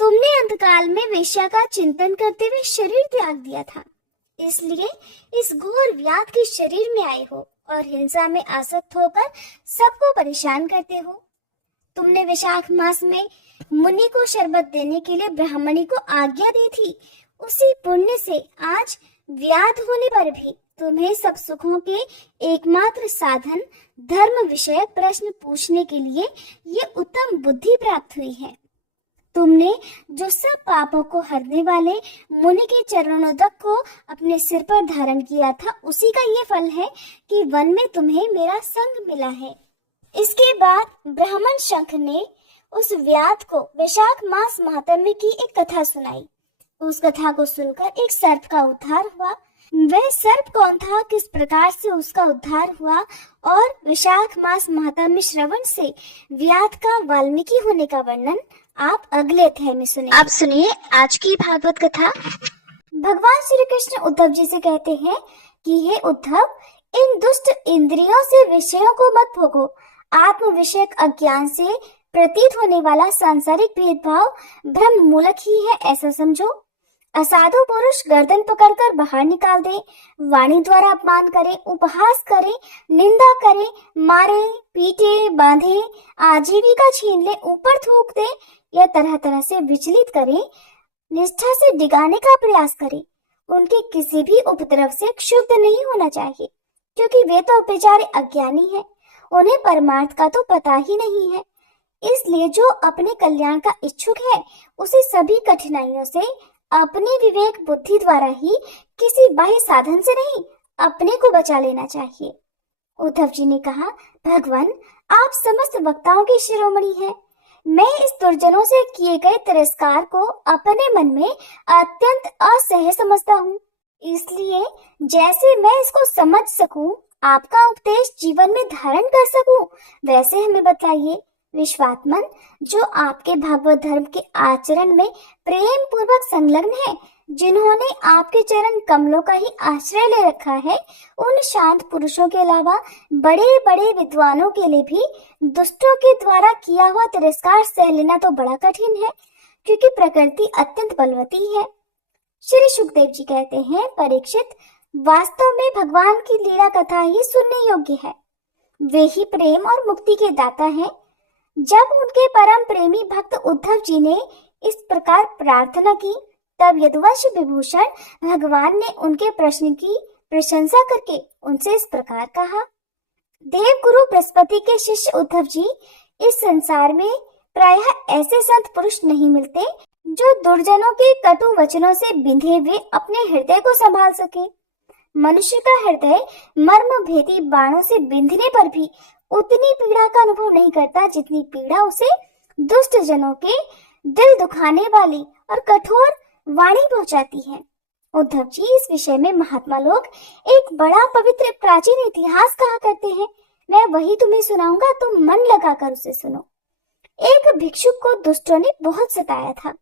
तुमने अंतकाल में वेश्या का चिंतन करते हुए शरीर त्याग दिया था, इसलिए इस घोर व्याध के शरीर में आए हो और हिंसा में आसक्त होकर सबको परेशान करते हो। तुमने वैशाख मास में मुनि को शरबत देने के लिए ब्राह्मणी को आज्ञा दी थी। उसी पुण्य से आज व्याध होने पर भी तुम्हें सब सुखों के एकमात्र साधन धर्म विषयक प्रश्न पूछने के लिए ये उत्तम बुद्धि प्राप्त हुई है। तुमने जो सब पापों को हरने वाले मुनि के चरणों तक को अपने सिर पर धारण किया था, उसी का ये फल है कि वन में तुम्हें मेरा संग मिला है। इसके बाद ब्राह्मण शंख ने उस व्याध को वैशाख मास महात्म्य की एक कथा सुनाई। उस कथा को सुनकर एक सर्प का उद्धार हुआ। वह सर्प कौन था, किस प्रकार से उसका उद्धार हुआ और वैशाख मास महात्म्य श्रवण से व्याध का वाल्मीकि होने का वर्णन आप अगले अध्याय में सुनिए। आप सुनिए आज की भागवत कथा। भगवान श्री कृष्ण उद्धव जी से कहते हैं कि हे उद्धव, इन दुष्ट इंद्रियों से विषयों को मत भोगो। आत्म विषयक अज्ञान से प्रतीत होने वाला सांसारिक भेदभाव ब्रह्म मूलक ही है, ऐसा समझो। असाधु पुरुष गर्दन पकड़कर बाहर निकाल दे, वाणी द्वारा अपमान करे, उपहास करे, निंदा करे, मारे, पीटे, बांधे, आजीविका छीन ले, ऊपर थूक दे या तरह तरह से विचलित करे, निष्ठा से डिगाने का प्रयास करे, उनके किसी भी उपद्रव से क्षुब्ध नहीं होना चाहिए, क्योंकि वे तो बेचारे अज्ञानी हैं, उन्हें परमार्थ का तो पता ही नहीं है। इसलिए जो अपने कल्याण का इच्छुक है उसे सभी कठिनाइयों से अपनी विवेक बुद्धि द्वारा ही, किसी बाह्य साधन से नहीं, अपने को बचा लेना चाहिए। उद्धव जी ने कहा, भगवान, आप समस्त वक्ताओं के शिरोमणि हैं। मैं इस दुर्जनों से किए गए तिरस्कार को अपने मन में अत्यंत असह्य समझता हूँ। इसलिए जैसे मैं इसको समझ सकूं, आपका उपदेश जीवन में धारण कर सकूं, वैसे हमें बताइए। विश्वात्मन, जो आपके भागवत धर्म के आचरण में प्रेम पूर्वक संलग्न है, जिन्होंने आपके चरण कमलों का ही आश्रय ले रखा है, उन शांत पुरुषों के अलावा बड़े बड़े विद्वानों के लिए भी दुष्टों के द्वारा किया हुआ तिरस्कार सह लेना तो बड़ा कठिन है, क्योंकि प्रकृति अत्यंत बलवती है। श्री सुखदेव जी कहते हैं, परीक्षित, वास्तव में भगवान की लीला कथा ही सुनने योग्य है। वे ही प्रेम और मुक्ति के दाता हैं। जब उनके परम प्रेमी भक्त उद्धव जी ने इस प्रकार प्रार्थना की, तब यदुवंश विभूषण भगवान ने उनके प्रश्न की प्रशंसा करके उनसे इस प्रकार कहा, देवगुरु बृहस्पति के शिष्य उद्धव जी, इस संसार में प्रायः ऐसे संत पुरुष नहीं मिलते जो दुर्जनों के कटु वचनों से बिंधे हुए अपने हृदय को संभाल सके। मनुष्य का हृदय मर्म भेदी बाणों से बिंधने पर भी उतनी पीड़ा का अनुभव नहीं करता जितनी पीड़ा उसे दुष्ट जनों के दिल दुखाने वाली और कठोर वाणी पहुंचाती है। उद्धव जी, इस विषय में महात्मा लोग एक बड़ा पवित्र प्राचीन इतिहास कहा करते हैं। मैं वही तुम्हें सुनाऊंगा, तुम मन लगाकर उसे सुनो। एक भिक्षुक को दुष्टों ने बहुत सताया था।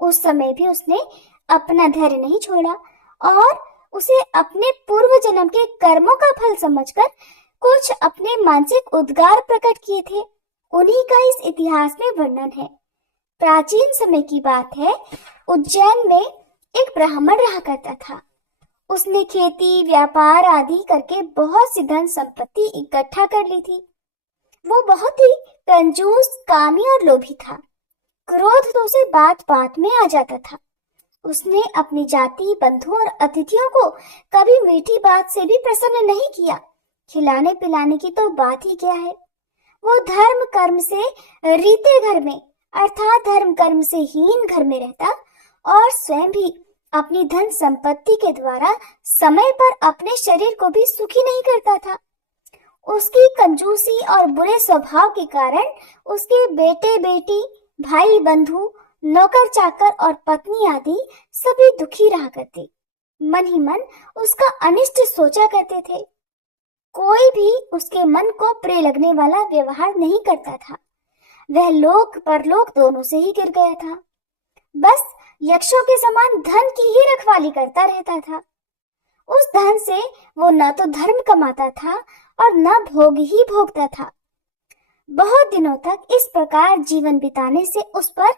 उस समय भी उसने अपना धैर्य नहीं छोड़ा और उसे अपने पूर्व जन्म के कर्मों का फल समझकर कुछ अपने मानसिक उद्गार प्रकट किए थे। उन्हीं का इस इतिहास में वर्णन है। प्राचीन समय की बात है। उज्जैन में एक ब्राह्मण रहा करता था। उसने खेती, व्यापार आदि करके बहुत सी धन संपत्ति इकट्ठा कर ली थी। वो बहुत ही कंजूस, कामी और लोभी था। क्रोध तो उसे बात बात में आ जाता था। उसने अपनी जाति, बंधु और अतिथियों को कभी मीठी बात से भी प्रसन्न नहीं किया। खिलाने पिलाने की तो बात ही क्या है। वो धर्म कर्म से रीते घर में, अर्थात धर्म कर्म से हीन घर में रहता और स्वयं भी अपनी धन संपत्ति के द्वारा समय पर अपने शरीर को भी सुखी नहीं करता था। उसकी कंजूसी और बुरे स्वभाव के कारण उसके बेटे बेटी, भाई बंधु, नौकर चाकर और पत्नी आदि सभी दुखी रहा करते। मन ही मन उसका अनिष्ट सोचा करते थे। कोई भी उसके मन को प्रिय लगने वाला व्यवहार नहीं करता था। वह लोक परलोक दोनों से ही गिर गया था। बस यक्षों के समान धन की ही रखवाली करता रहता था। उस धन से वो न तो धर्म कमाता था और न भोग ही भोगता था। बहुत दिनों तक इस प्रकार जीवन बिताने से उस पर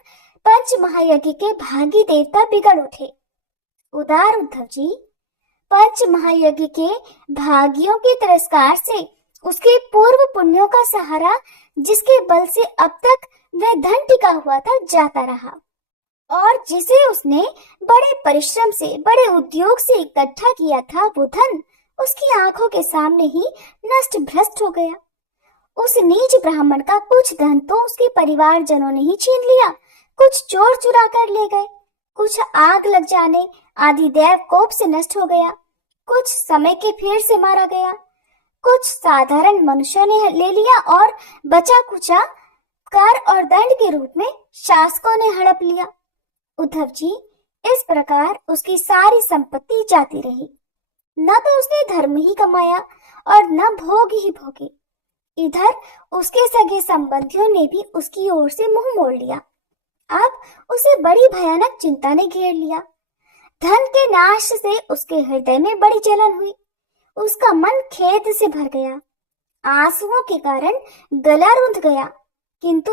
पंच महायज्ञ के भागी देवता बिगड़ उठे। उदार उद्धव जी, पंच महायज्ञ के भागियों के तिरस्कार से उसके पूर्व पुण्यों का सहारा, जिसके बल से अब तक वह धन टिका हुआ था, जाता रहा और जिसे उसने बड़े परिश्रम से, बड़े उद्योग से इकट्ठा किया था, वो धन उसकी आंखों के सामने ही नष्ट भ्रष्ट हो गया। उस नीच ब्राह्मण का कुछ धन तो उसके परिवार जनों ने ही छीन लिया, कुछ चोर चुरा कर ले गए, कुछ आग लग जाने आदि दैव कोप से नष्ट हो गया, कुछ समय के फेर से मारा गया, कुछ साधारण मनुष्यों ने ले लिया और बचा कुचा कर और दंड के रूप में शासकों ने हड़प लिया। उद्धव जी, इस प्रकार उसकी सारी संपत्ति जाती रही। न तो उसने धर्म ही कमाया और न भोग ही भोगे। इधर उसके सगे संबंधियों ने भी उसकी ओर से मुंह मोड़ लिया। अब उसे बड़ी भयानक चिंता ने घेर लिया। धन के नाश से उसके हृदय में बड़ी जलन हुई। उसका मन खेद से भर गया। आंसुओं के कारण गला रुंध गया। किंतु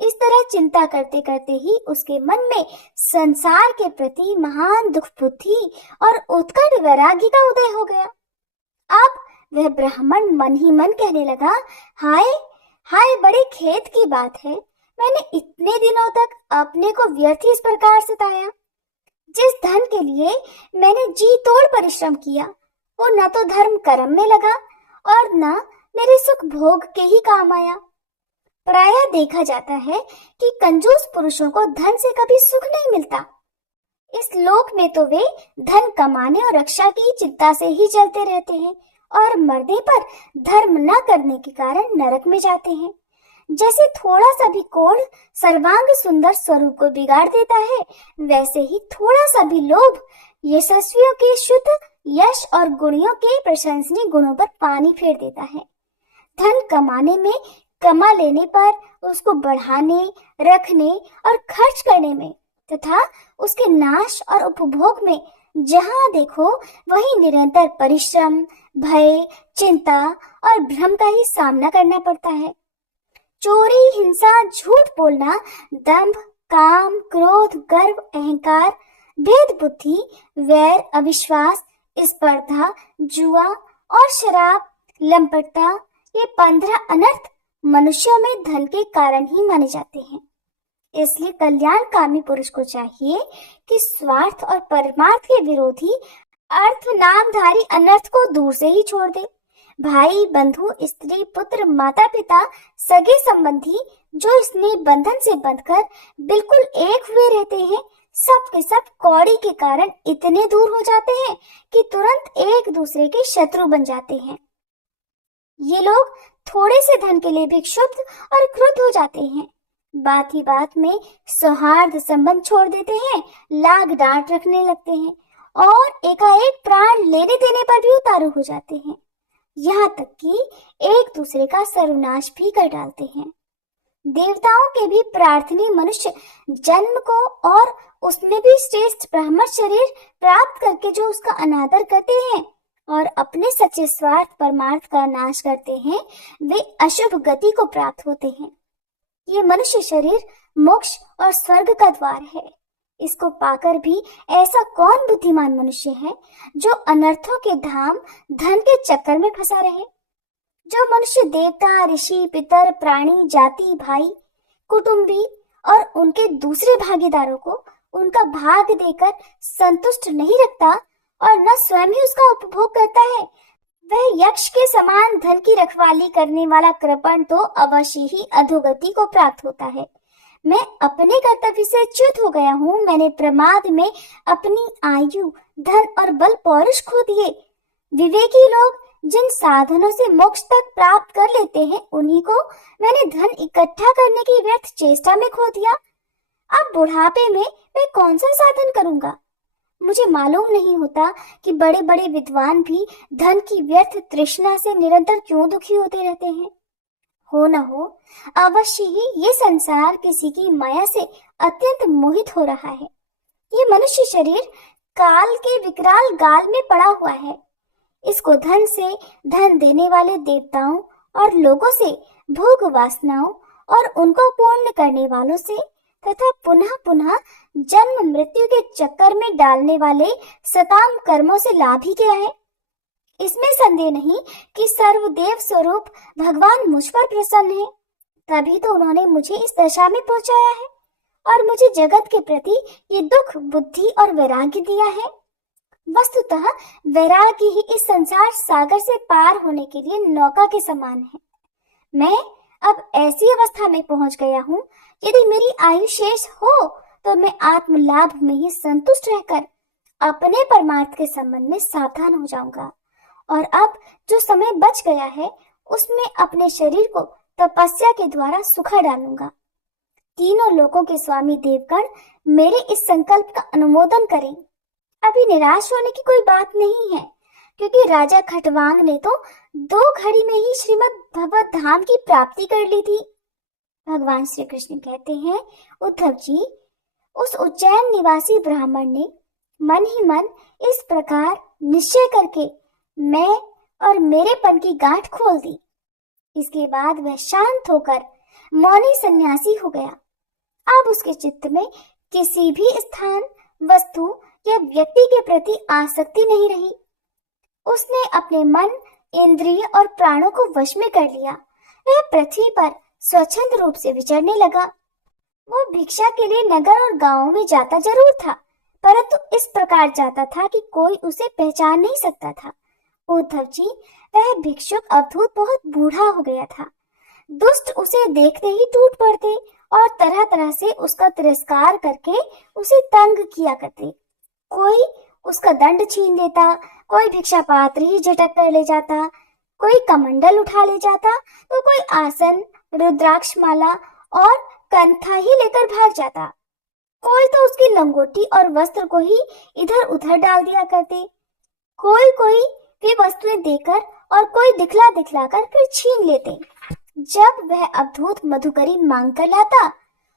इस तरह चिंता करते करते ही उसके मन में संसार के प्रति महान दुख बुद्धि और उत्कट वैराग्य का उदय हो गया। अब वह ब्राह्मण मन ही मन कहने लगा, हाय हाय, बड़े खेद की बात है, मैंने इतने दिनों तक अपने को व्यर्थ इस प्रकार सताया। जिस धन के लिए मैंने जी तोड़ परिश्रम किया, वो न तो धर्म कर्म में लगा और न मेरे सुख भोग के ही काम आया। प्रायः देखा जाता है कि कंजूस पुरुषों को धन से कभी सुख नहीं मिलता। इस लोक में तो वे धन कमाने और रक्षा की चिंता से ही चलते रहते हैं और मरने पर धर्म न करने के कारण नरक में जाते हैं। जैसे थोड़ा सा भी कोढ़ सर्वांग सुंदर स्वरूप को बिगाड़ देता है, वैसे ही थोड़ा सा भी लोभ यशस्वियों के शुद्ध यश और गुणियों के प्रशंसनीय गुणों पर पानी फेर देता है। धन कमाने में, कमा लेने पर उसको बढ़ाने, रखने और खर्च करने में तथा उसके नाश और उपभोग में जहां देखो वहीं निरंतर परिश्रम, भय, चिंता और भ्रम का ही सामना करना पड़ता है। चोरी, हिंसा, झूठ बोलना, दंभ, काम, क्रोध, गर्व, अहंकार, भेद बुद्धि, वैर, अविश्वास, स्पर्धा, जुआ और शराब, लंपटता, ये 15 अनर्थ मनुष्यों में धन के कारण ही माने जाते हैं। इसलिए कल्याणकामी पुरुष को चाहिए कि स्वार्थ और परमार्थ के विरोधी अर्थ नामधारी अनर्थ को दूर से ही छोड़ दे। भाई, बंधु, स्त्री, पुत्र, माता पिता, सगे संबंधी जो स्नेह बंधन से बंधकर बिल्कुल एक हुए रहते हैं, सब के सब कौड़ी के कारण इतने दूर हो जाते हैं कि तुरंत एक दूसरे के शत्रु बन जाते हैं। ये लोग थोड़े से धन के लिए भी क्षुब्ध और क्रुद्ध हो जाते हैं। बात ही बात में सौहार्द संबंध छोड़ देते हैं, लाग डांट रखने लगते हैं और एकाएक प्राण लेने देने पर भी उतारू हो जाते हैं। यहाँ तक कि एक दूसरे का सर्वनाश भी कर डालते हैं। देवताओं के भी प्रार्थनीय मनुष्य जन्म को और उसमें भी श्रेष्ठ ब्राह्मण शरीर प्राप्त करके जो उसका अनादर करते हैं और अपने सच्चे स्वार्थ परमार्थ का नाश करते हैं, वे अशुभ गति को प्राप्त होते हैं। ये मनुष्य शरीर मोक्ष और स्वर्ग का द्वार है। इसको पाकर भी ऐसा कौन बुद्धिमान मनुष्य है जो अनर्थों के धाम धन के चक्कर में फंसा रहे। जो मनुष्य देवता, ऋषि, पितर, प्राणी, जाति, भाई, कुटुंबी और उनके दूसरे भागीदारों को उनका भाग देकर संतुष्ट नहीं रखता और न स्वयं ही उसका उपभोग करता है, वह यक्ष के समान धन की रखवाली करने वाला कृपण तो अवश्य ही अधोगति को प्राप्त होता है। मैं अपने कर्तव्य से च्युत हो गया हूँ। मैंने प्रमाद में अपनी आयु, धन और बल पौरुष खो दिए। विवेकी लोग जिन साधनों से मोक्ष तक प्राप्त कर लेते हैं, उन्हीं को मैंने धन इकट्ठा करने की व्यर्थ चेष्टा में खो दिया। अब बुढ़ापे में मैं कौन सा साधन करूंगा? मुझे मालूम नहीं होता कि बड़े बड़े विद्वान भी धन की व्यर्थ तृष्णा से निरंतर क्यों दुखी होते रहते हैं। हो न हो, अवश्य ही ये संसार किसी की माया से अत्यंत मोहित हो रहा है। ये मनुष्य शरीर काल के विकराल गाल में पड़ा हुआ है। इसको धन से, धन देने वाले देवताओं और लोगों से, भोग वासनाओं और उनको पूर्ण करने वालों से तथा पुनः पुनः जन्म मृत्यु के चक्कर में डालने वाले सताम कर्मों से लाभ ही क्या है? इसमें संदेह नहीं कि सर्वदेव स्वरूप भगवान मुझ पर प्रसन्न है, तभी तो उन्होंने मुझे इस दशा में पहुंचाया है और मुझे जगत के प्रति ये दुख, बुद्धि और वैराग्य दिया है। वस्तुतः वैराग्य ही इस संसार सागर से पार होने के लिए नौका के समान है। मैं अब ऐसी अवस्था में पहुंच गया हूँ, यदि मेरी आयु शेष हो तो मैं आत्म लाभ में ही संतुष्ट रहकर अपने परमार्थ के संबंध में सावधान हो जाऊंगा और अब जो समय बच गया है उसमें अपने शरीर को तपस्या के द्वारा सुखा डालूंगा। तीनों लोकों के स्वामी देवगण मेरे इस संकल्प का अनुमोदन करें। अभी निराश होने की कोई बात नहीं है, क्योंकि राजा खटवांग ने तो 2 घड़ी में ही श्रीमद् भगवत धाम की प्राप्ति कर ली थी। भगवान श्री कृष्ण कहते हैं, उद्धव जी, उस उज्जैन निवासी ब्राह्मण ने मन ही मन इस प्रकार निश्चय करके मैं और मेरेपन की गांठ खोल दी। इसके बाद वह शांत होकर मौनी सन्यासी हो गया। अब उसके चित्त में किसी भी स्थान, वस्तु या व्यक्ति के प्रति आसक्ति नहीं रही। उसने अपने मन, इंद्रिय और प्राणों को वश में कर लिया। वह पृथ्वी पर स्वच्छंद रूप से विचरने लगा। वो भिक्षा के लिए नगर और गांवों में जाता जरूर था, परंतु इस प्रकार जाता था कि कोई उसे पहचान नहीं सकता था। उद्धव जी, वह भिक्षुक अवधूत बहुत बूढ़ा हो गया था। दुष्ट उसे देखते ही टूट पड़ते और तरह तरह से उसका तिरस्कार करके उसे तंग किया करते। कोई उसका दंड छीन लेता, कोई भिक्षा पात्र ही झटक कर ले जाता, कोई कमंडल उठा ले जाता, तो कोई आसन, रुद्राक्ष माला और कंथा ही लेकर भाग जाता। कोई तो उसकी लंगोटी और वस्त्र को ही इधर उधर डाल दिया करते। कोई कोई वे वस्तुएं देकर और कोई दिखला दिखला कर फिर छीन लेते। जब वह अवधूत मधुकरी मांग कर लाता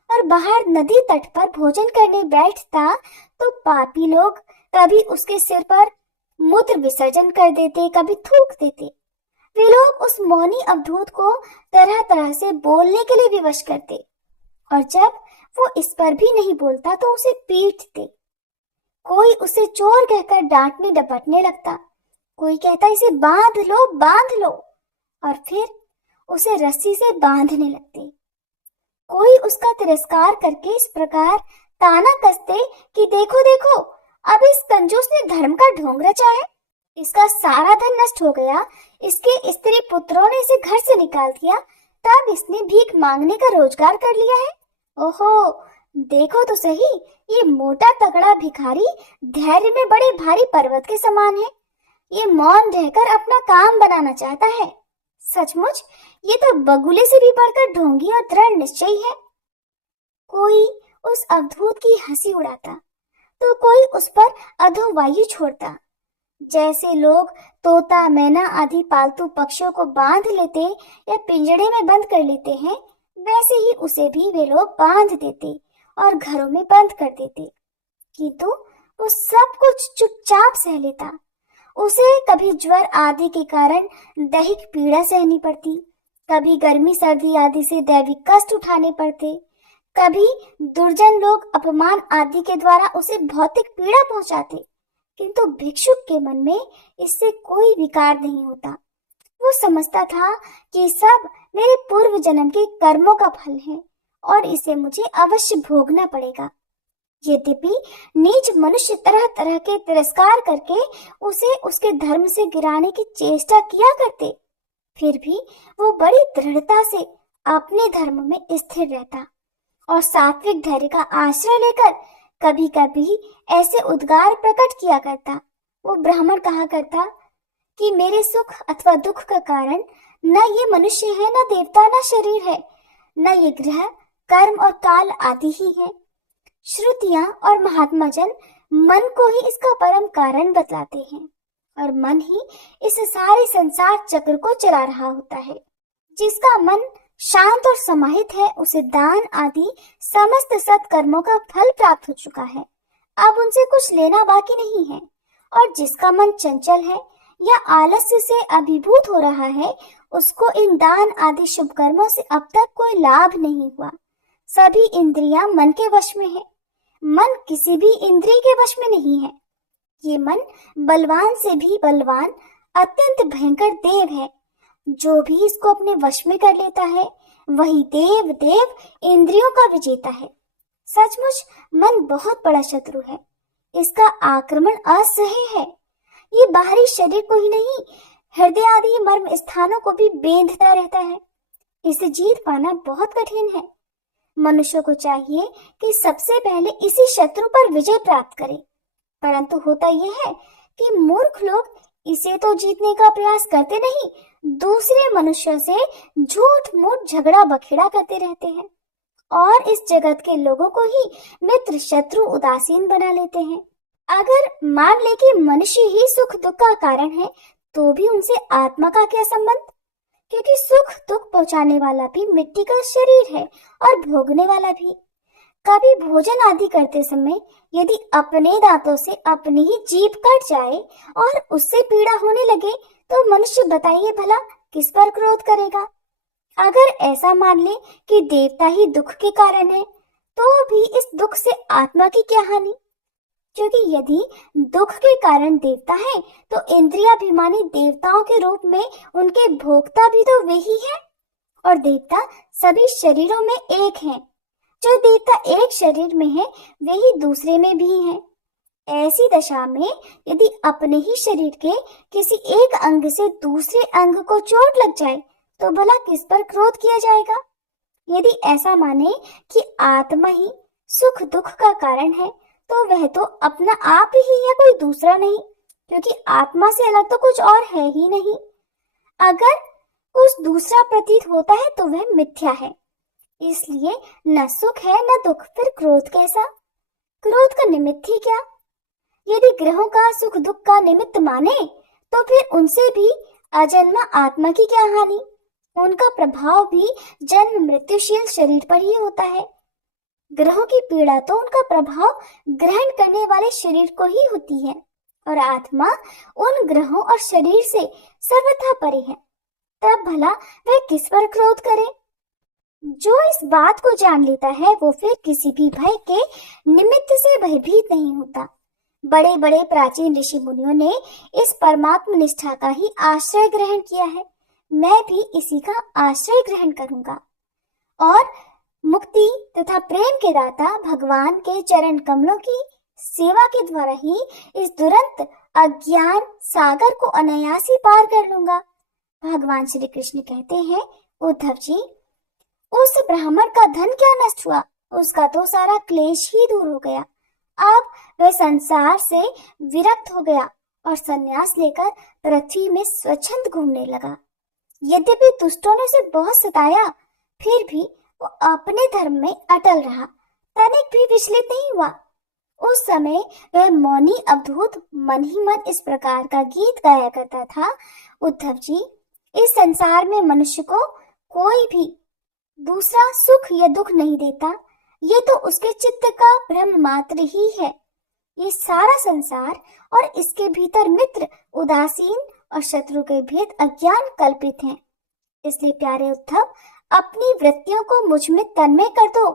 और बाहर नदी तट पर भोजन करने बैठता, तो पापी लोग कभी उसके सिर पर मूत्र विसर्जन कर देते, कभी थूक देते। वे लोग उस मौनी अवधूत को तरह तरह से बोलने के लिए विवश करते, और जब वो इस पर भी नहीं बोलता तो उसे पीटते। कोई उसे चोर कहकर डांटने डपटने लगता, कोई कहता इसे बांध लो, और फिर उसे रस्सी से बांधने लगते। कोई उसका तिरस्कार करके इस प्रकार ताना कसते कि देखो देखो, अब इस कंजूस ने धर्म का ढोंग रचा है, इसका सारा धन नष्ट हो गया, इसके स्त्री पुत्रों ने इसे घर से निकाल दिया, तब इसने भीख मांगने का रोजगार कर लिया है। ओहो, देखो तो सही, ये मोटा तगड़ा भिखारी धैर्य में बड़े भारी पर्वत के समान है। ये मौन रहकर अपना काम बनाना चाहता है। सचमुच ये तो बगुले से भी बढ़कर ढोंगी और दृढ़ निश्चयी है। कोई उस अवधूत की हंसी उड़ाता, तो कोई उस पर अधोवायु छोड़ता। जैसे लोग तोता, मैना आदि पालतू पक्षियों को बांध लेते या पिंजड़े में बंद कर लेते हैं, वैसे ही उसे भी वे लोग बांध देते और घरों में बंद कर देते। किंतु वो सब कुछ चुपचाप सह लेता। उसे कभी ज्वर आदि के कारण दैहिक पीड़ा सहनी पड़ती, कभी गर्मी सर्दी आदि से दैविक कष्ट उठाने पड़ते, कभी दुर्जन लोग अपमान आदि के द्वारा उसे भौतिक पीड़ा पहुंचाते, किंतु भिक्षुक के मन में इससे कोई विकार नहीं होता। वो समझता था कि सब मेरे पूर्व जन्म के कर्मों का फल है और इसे मुझे अवश्य भोगना पड़ेगा। यद्यपि नीच मनुष्य तरह तरह के तिरस्कार करके उसे उसके धर्म से गिराने की चेष्टा किया करते, फिर भी वो बड़ी दृढ़ता से अपने धर्म में स्थिर रहता और सात्विक धैर्य का आश्रय लेकर कभी कभी ऐसे उद्गार प्रकट किया करता। वो ब्राह्मण कहा करता कि मेरे सुख अथवा दुख का कारण न ये मनुष्य है, न देवता, न शरीर है, न ये ग्रह, कर्म और काल आदि ही है। श्रुतियां और महात्मा जन मन को ही इसका परम कारण बतलाते हैं और मन ही इस सारे संसार चक्र को चला रहा होता है। जिसका मन शांत और समाहित है, उसे दान आदि समस्त सत्कर्मों का फल प्राप्त हो चुका है, अब उनसे कुछ लेना बाकी नहीं है। और जिसका मन चंचल है या आलस्य से अभिभूत हो रहा है, उसको इन दान आदि शुभ कर्मों से अब तक कोई लाभ नहीं हुआ। सभी इंद्रियां मन के वश में है, मन किसी भी इंद्रिय के वश में नहीं है। ये मन बलवान से भी बलवान अत्यंत भयंकर देव है। जो भी इसको अपने वश में कर लेता है, वही देव इंद्रियों का विजेता है। सचमुच मन बहुत बड़ा शत्रु है, इसका आक्रमण असह्य है। ये बाहरी शरीर को ही नहीं, हृदय आदि मर्म स्थानों को भी बेंधता रहता है। इसे जीत पाना बहुत कठिन है। मनुष्य को चाहिए कि सबसे पहले इसी शत्रु पर विजय प्राप्त करे, परंतु होता यह है कि मूर्ख लोग इसे तो जीतने का प्रयास करते नहीं, दूसरे मनुष्यों से झूठ मूठ झगड़ा बखेड़ा करते रहते हैं और इस जगत के लोगों को ही मित्र शत्रु उदासीन बना लेते हैं। अगर मान ले कि मनुष्य ही सुख दुख का कारण है, तो भी उनसे आत्मा का क्या संबंध? क्योंकि सुख दुख पहुंचाने वाला भी मिट्टी का शरीर है और भोगने वाला भी। कभी भोजन आदि करते समय यदि अपने दांतों से अपनी ही जीभ कट जाए और उससे पीड़ा होने लगे, तो मनुष्य बताइए भला किस पर क्रोध करेगा? अगर ऐसा मान ले कि देवता ही दुख के कारण है, तो भी इस दुख से आत्मा की क्या हानि? क्योंकि यदि दुख के कारण देवता है, तो इंद्रियाभिमानी देवताओं के रूप में उनके भोक्ता भी तो वे ही है। और देवता सभी शरीरों में एक हैं। जो देवता एक शरीर में है, वे ही दूसरे में भी हैं। ऐसी दशा में यदि अपने ही शरीर के किसी एक अंग से दूसरे अंग को चोट लग जाए, तो भला किस पर क्रोध किया जाएगा? यदि ऐसा माने कि आत्मा ही सुख दुख का कारण है, तो वह तो अपना आप ही है, कोई दूसरा नहीं, क्योंकि आत्मा से अलग तो कुछ और है ही नहीं। अगर कुछ दूसरा प्रतीत होता है तो वह मिथ्या है। इसलिए न सुख है न दुख, फिर क्रोध कैसा? क्रोध का निमित्त ही क्या? यदि ग्रहों का सुख दुख का निमित्त माने तो फिर उनसे भी अजन्मा आत्मा की क्या हानि? उनका प्रभाव भी जन्म मृत्युशील शरीर पर ही होता है। ग्रहों की पीड़ा तो उनका प्रभाव ग्रहण करने वाले शरीर को ही होती है, और आत्मा उन ग्रहों और शरीर से सर्वथा परे है। तब भला वह किस पर क्रोध करे? जो इस बात को जान लेता है वो फिर किसी भी भय के निमित्त से भयभीत नहीं होता। बड़े बड़े प्राचीन ऋषि मुनियों ने इस परमात्म निष्ठा का ही आश्रय ग्रहण किया है। मैं भी इसी का आश्रय ग्रहण करूंगा और मुक्ति तथा प्रेम के दाता भगवान के चरण कमलों की सेवा के द्वारा ही इस दुरंत अज्ञान सागर को अनायास ही पार कर लूंगा। भगवान श्री कृष्ण कहते हैं, उद्धव जी, उस ब्राह्मण का धन क्या नष्ट हुआ? उसका तो सारा क्लेश ही दूर हो गया। अब वह संसार से विरक्त हो गया और संन्यास लेकर पृथ्वी में स्वच्छंद घूमने लगा। यद्यपि दुष्टों ने उसे बहुत सताया, फिर भी वो अपने धर्म में अटल रहा, तनिक भी विचलित नहीं हुआ। उस समय वह मौनी अवधूत मन ही मन इस प्रकार का गीत गाया करता था, उद्धव जी, इस संसार में मनुष्य को कोई भी दूसरा सुख या दुख नहीं देता, ये तो उसके चित्त का भ्रम मात्र ही है। ये सारा संसार और इसके भीतर मित्र उदासीन और शत्रु के भेद अज्ञान कल्पित हैं। इसलिए प्यारे उद्धव, अपनी वृत्तियों को मुझ में तन्मय कर दो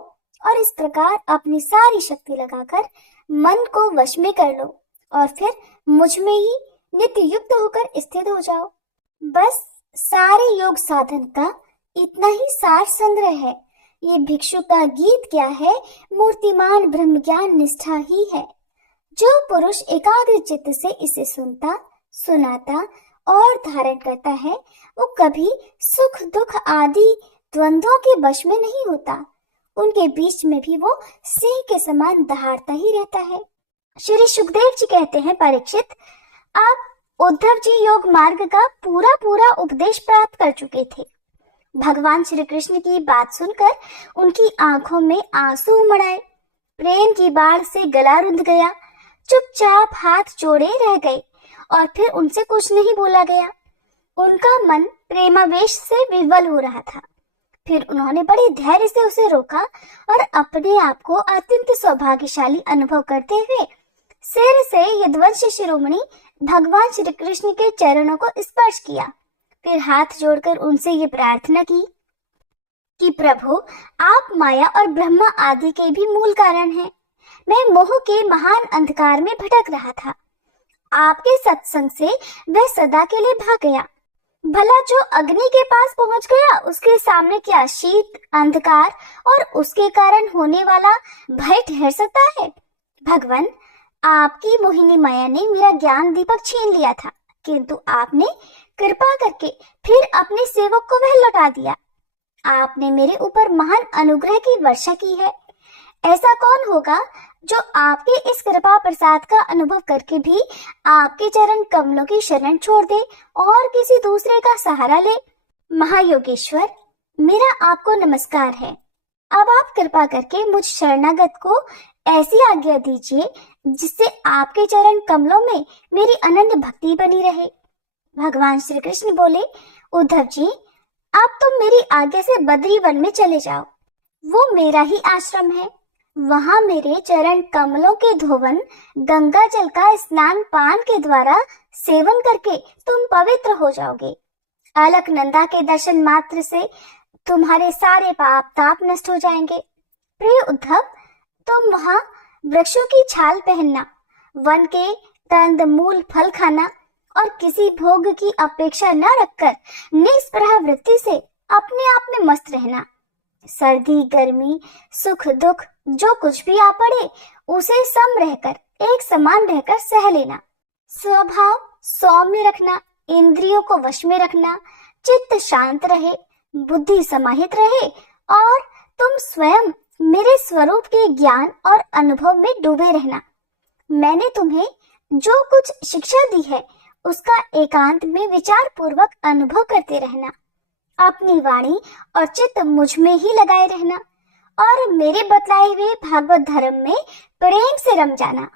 और इस प्रकार अपनी सारी शक्ति लगाकर मन को वश में कर लो और फिर मुझ में ही नित्य युक्त होकर स्थित हो जाओ। बस सारे योग साधन का इतना ही सार संग्रह है। ये भिक्षु का गीत क्या है? मूर्तिमान ब्रह्म ज्ञान निष्ठा ही है। जो पुरुष एकाग्र चित्त से इसे सुनता, सुनाता और धारण करता है, वो कभी सुख दुख आदि द्वंद्वों के वश में नहीं होता। उनके बीच में भी वो सिंह के समान दहाड़ता ही रहता है। श्री सुखदेव जी कहते हैं, परीक्षित, आप उद्धव जी योग मार्ग का पूरा पूरा उपदेश प्राप्त कर चुके थे। भगवान श्री कृष्ण की बात सुनकर उनकी आंखों में आंसू उमड़ आए। प्रेम की बाढ़ से गला रुंध गया। चुपचाप हाथ जोड़े रह गए और फिर उनसे कुछ नहीं बोला गया। उनका मन प्रेमावेश से विह्वल हो रहा था। फिर उन्होंने बड़े धैर्य से उसे रोका और अपने आप को अत्यंत सौभाग्यशाली अनुभव करते हुए सिर से यदुवंश शिरोमणि भगवान श्री कृष्ण के चरणों को स्पर्श किया। फिर हाथ जोड़कर उनसे ये प्रार्थना की कि प्रभु, आप माया और ब्रह्मा आदि के भी मूल कारण हैं। मैं मोह के महान अंधकार में भटक रहा था। आपके सत्संग से वह सदा के लिए भाग गया। भला जो अग्नि के पास पहुंच गया, उसके सामने क्या शीत, अंधकार और उसके कारण होने वाला भय ठहर सकता है? भगवान, आपकी मोहिनी माया ने मेरा ज्ञान दीपक छीन लिया था, किंतु आपने कृपा करके फिर अपने सेवक को वह लौटा दिया। आपने मेरे ऊपर महान अनुग्रह की वर्षा की है। ऐसा कौन होगा जो आपके इस कृपा प्रसाद का अनुभव करके भी आपके चरण कमलों की शरण छोड़ दे और किसी दूसरे का सहारा ले? महायोगेश्वर, मेरा आपको नमस्कार है। अब आप कृपा करके मुझ शरणागत को ऐसी आज्ञा दीजिए जिससे आपके चरण कमलों में मेरी अनन्य भक्ति बनी रहे। भगवान श्री कृष्ण बोले, उद्धव जी, आप तुम मेरी आज्ञा से बद्री वन में चले जाओ। वो मेरा ही आश्रम है। वहां मेरे चरण कमलों के धोवन गंगा जल का स्नान पान के द्वारा सेवन करके तुम पवित्र हो जाओगे। अलकनंदा के दर्शन मात्र से तुम्हारे सारे पाप ताप नष्ट हो जाएंगे। प्रिय उद्धव, तुम वहां वृक्षों की छाल पहनना, वन के कंद मूल फल खाना और किसी भोग की अपेक्षा न रखकर निष्प्रह वृत्ति से अपने आप में मस्त रहना। सर्दी गर्मी सुख दुख जो कुछ भी आ पड़े उसे सम रहकर एक समान रहकर सह लेना। स्वभाव सौम्य रखना, इंद्रियों को वश में रखना, चित्त शांत रहे, बुद्धि समाहित रहे और तुम स्वयं मेरे स्वरूप के ज्ञान और अनुभव में डूबे रहना। मैंने तुम्हें जो कुछ शिक्षा दी है उसका एकांत में विचार पूर्वक अनुभव करते रहना। अपनी वाणी और चित्त मुझ में ही लगाए रहना और मेरे बतलाए हुए भागवत धर्म में प्रेम से रम जाना।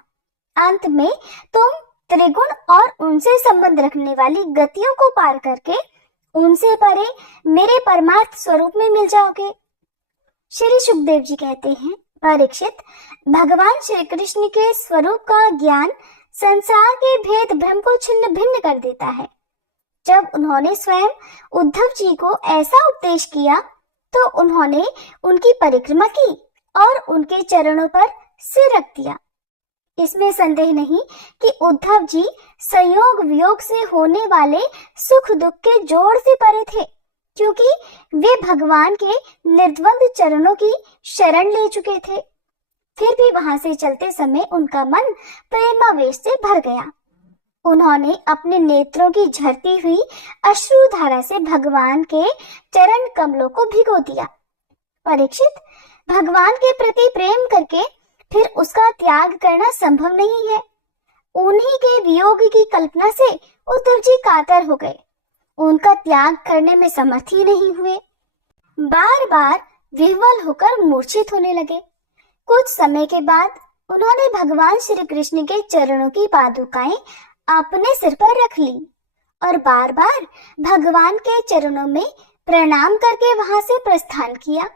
अंत में तुम त्रिगुण और उनसे संबंध रखने वाली गतियों को पार करके उनसे परे मेरे परमार्थ स्वरूप में मिल जाओगे। श्री सुखदेव जी कहते हैं, परीक्षित, भगवान श्री कृष्ण के स्वरूप का ज्ञान संसार के भेद भ्रम को छिन्न भिन्न कर देता है। जब उन्होंने स्वयं उद्धव जी को ऐसा उपदेश किया तो उन्होंने उनकी परिक्रमा की और उनके चरणों पर सिर रख दिया। इसमें संदेह नहीं कि उद्धव जी संयोग वियोग से होने वाले सुख दुख के जोड़ से परे थे, क्योंकि वे भगवान के निर्द्वंद चरणों की शरण ले चुके थे। फिर भी वहां से चलते समय उनका मन प्रेमावेश से भर गया। उन्होंने अपने नेत्रों की झरती हुई अश्रुधारा से भगवान के चरण कमलों को भिगो दिया। परीक्षित, भगवान के प्रति प्रेम करके फिर उसका त्याग करना संभव नहीं है। उन्हीं के वियोग की कल्पना से उद्धव जी कातर हो गए, उनका त्याग करने में समर्थ ही नहीं हुए। बार बार विह्वल होकर मूर्छित होने लगे। कुछ समय के बाद उन्होंने भगवान श्री कृष्ण के चरणों की पादुकाएं अपने सिर पर रख ली और बार बार भगवान के चरणों में प्रणाम करके वहां से प्रस्थान किया।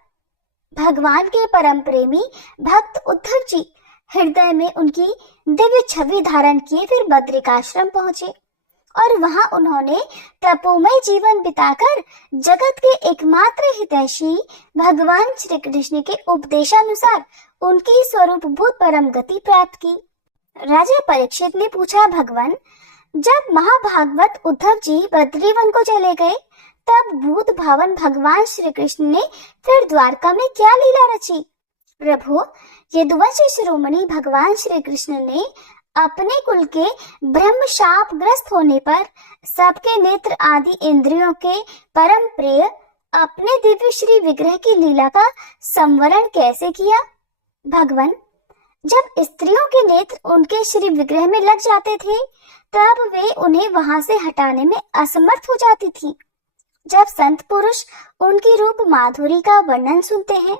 भगवान के परम प्रेमी भक्त उद्धव जी हृदय में उनकी दिव्य छवि धारण किए फिर बद्रिकाश्रम पहुंचे और वहां उन्होंने तपोमय जीवन बिताकर जगत के एकमात्र हितैषी भगवान श्री कृष्ण के उपदेशानुसार उनकी स्वरूपभूत परम गति प्राप्त की। राजा परीक्षित ने पूछा, भगवान, जब महाभागवत उद्धव जी बद्रीवन को चले गए तब भूत भावन भगवान श्री कृष्ण ने फिर द्वारका में क्या लीला रची? प्रभु, यदुवंशी शिरोमणि भगवान श्री कृष्ण ने अपने कुल के ब्रह्म शाप ग्रस्त होने पर सबके नेत्र आदि इंद्रियों के परम प्रिय अपने दिव्य श्री विग्रह की लीला का संवरण कैसे किया? भगवान, जब स्त्रियों के नेत्र उनके श्री विग्रह में लग जाते थे तब वे उन्हें वहां से हटाने में असमर्थ हो जाती थी। जब संत पुरुष उनकी रूप माधुरी का वर्णन सुनते हैं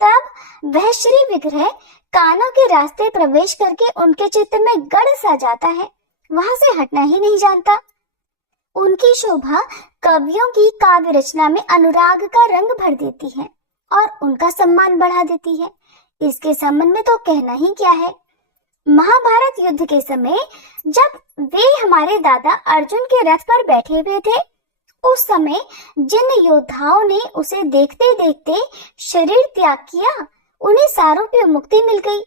तब वह श्री विग्रह कानों के रास्ते प्रवेश करके उनके चित्त में गड़ सा जाता है, वहां से हटना ही नहीं जानता। उनकी शोभा कवियों की काव्य रचना में अनुराग का रंग भर देती है और उनका सम्मान बढ़ा देती है। इसके संबंध में तो कहना ही क्या है। महाभारत युद्ध के समय जब वे हमारे दादा अर्जुन के रथ पर बैठे हुए थे, उस समय जिन योद्धाओं ने उसे देखते देखते शरीर त्याग किया, उन्हें सारूप्य मुक्ति मिल गई।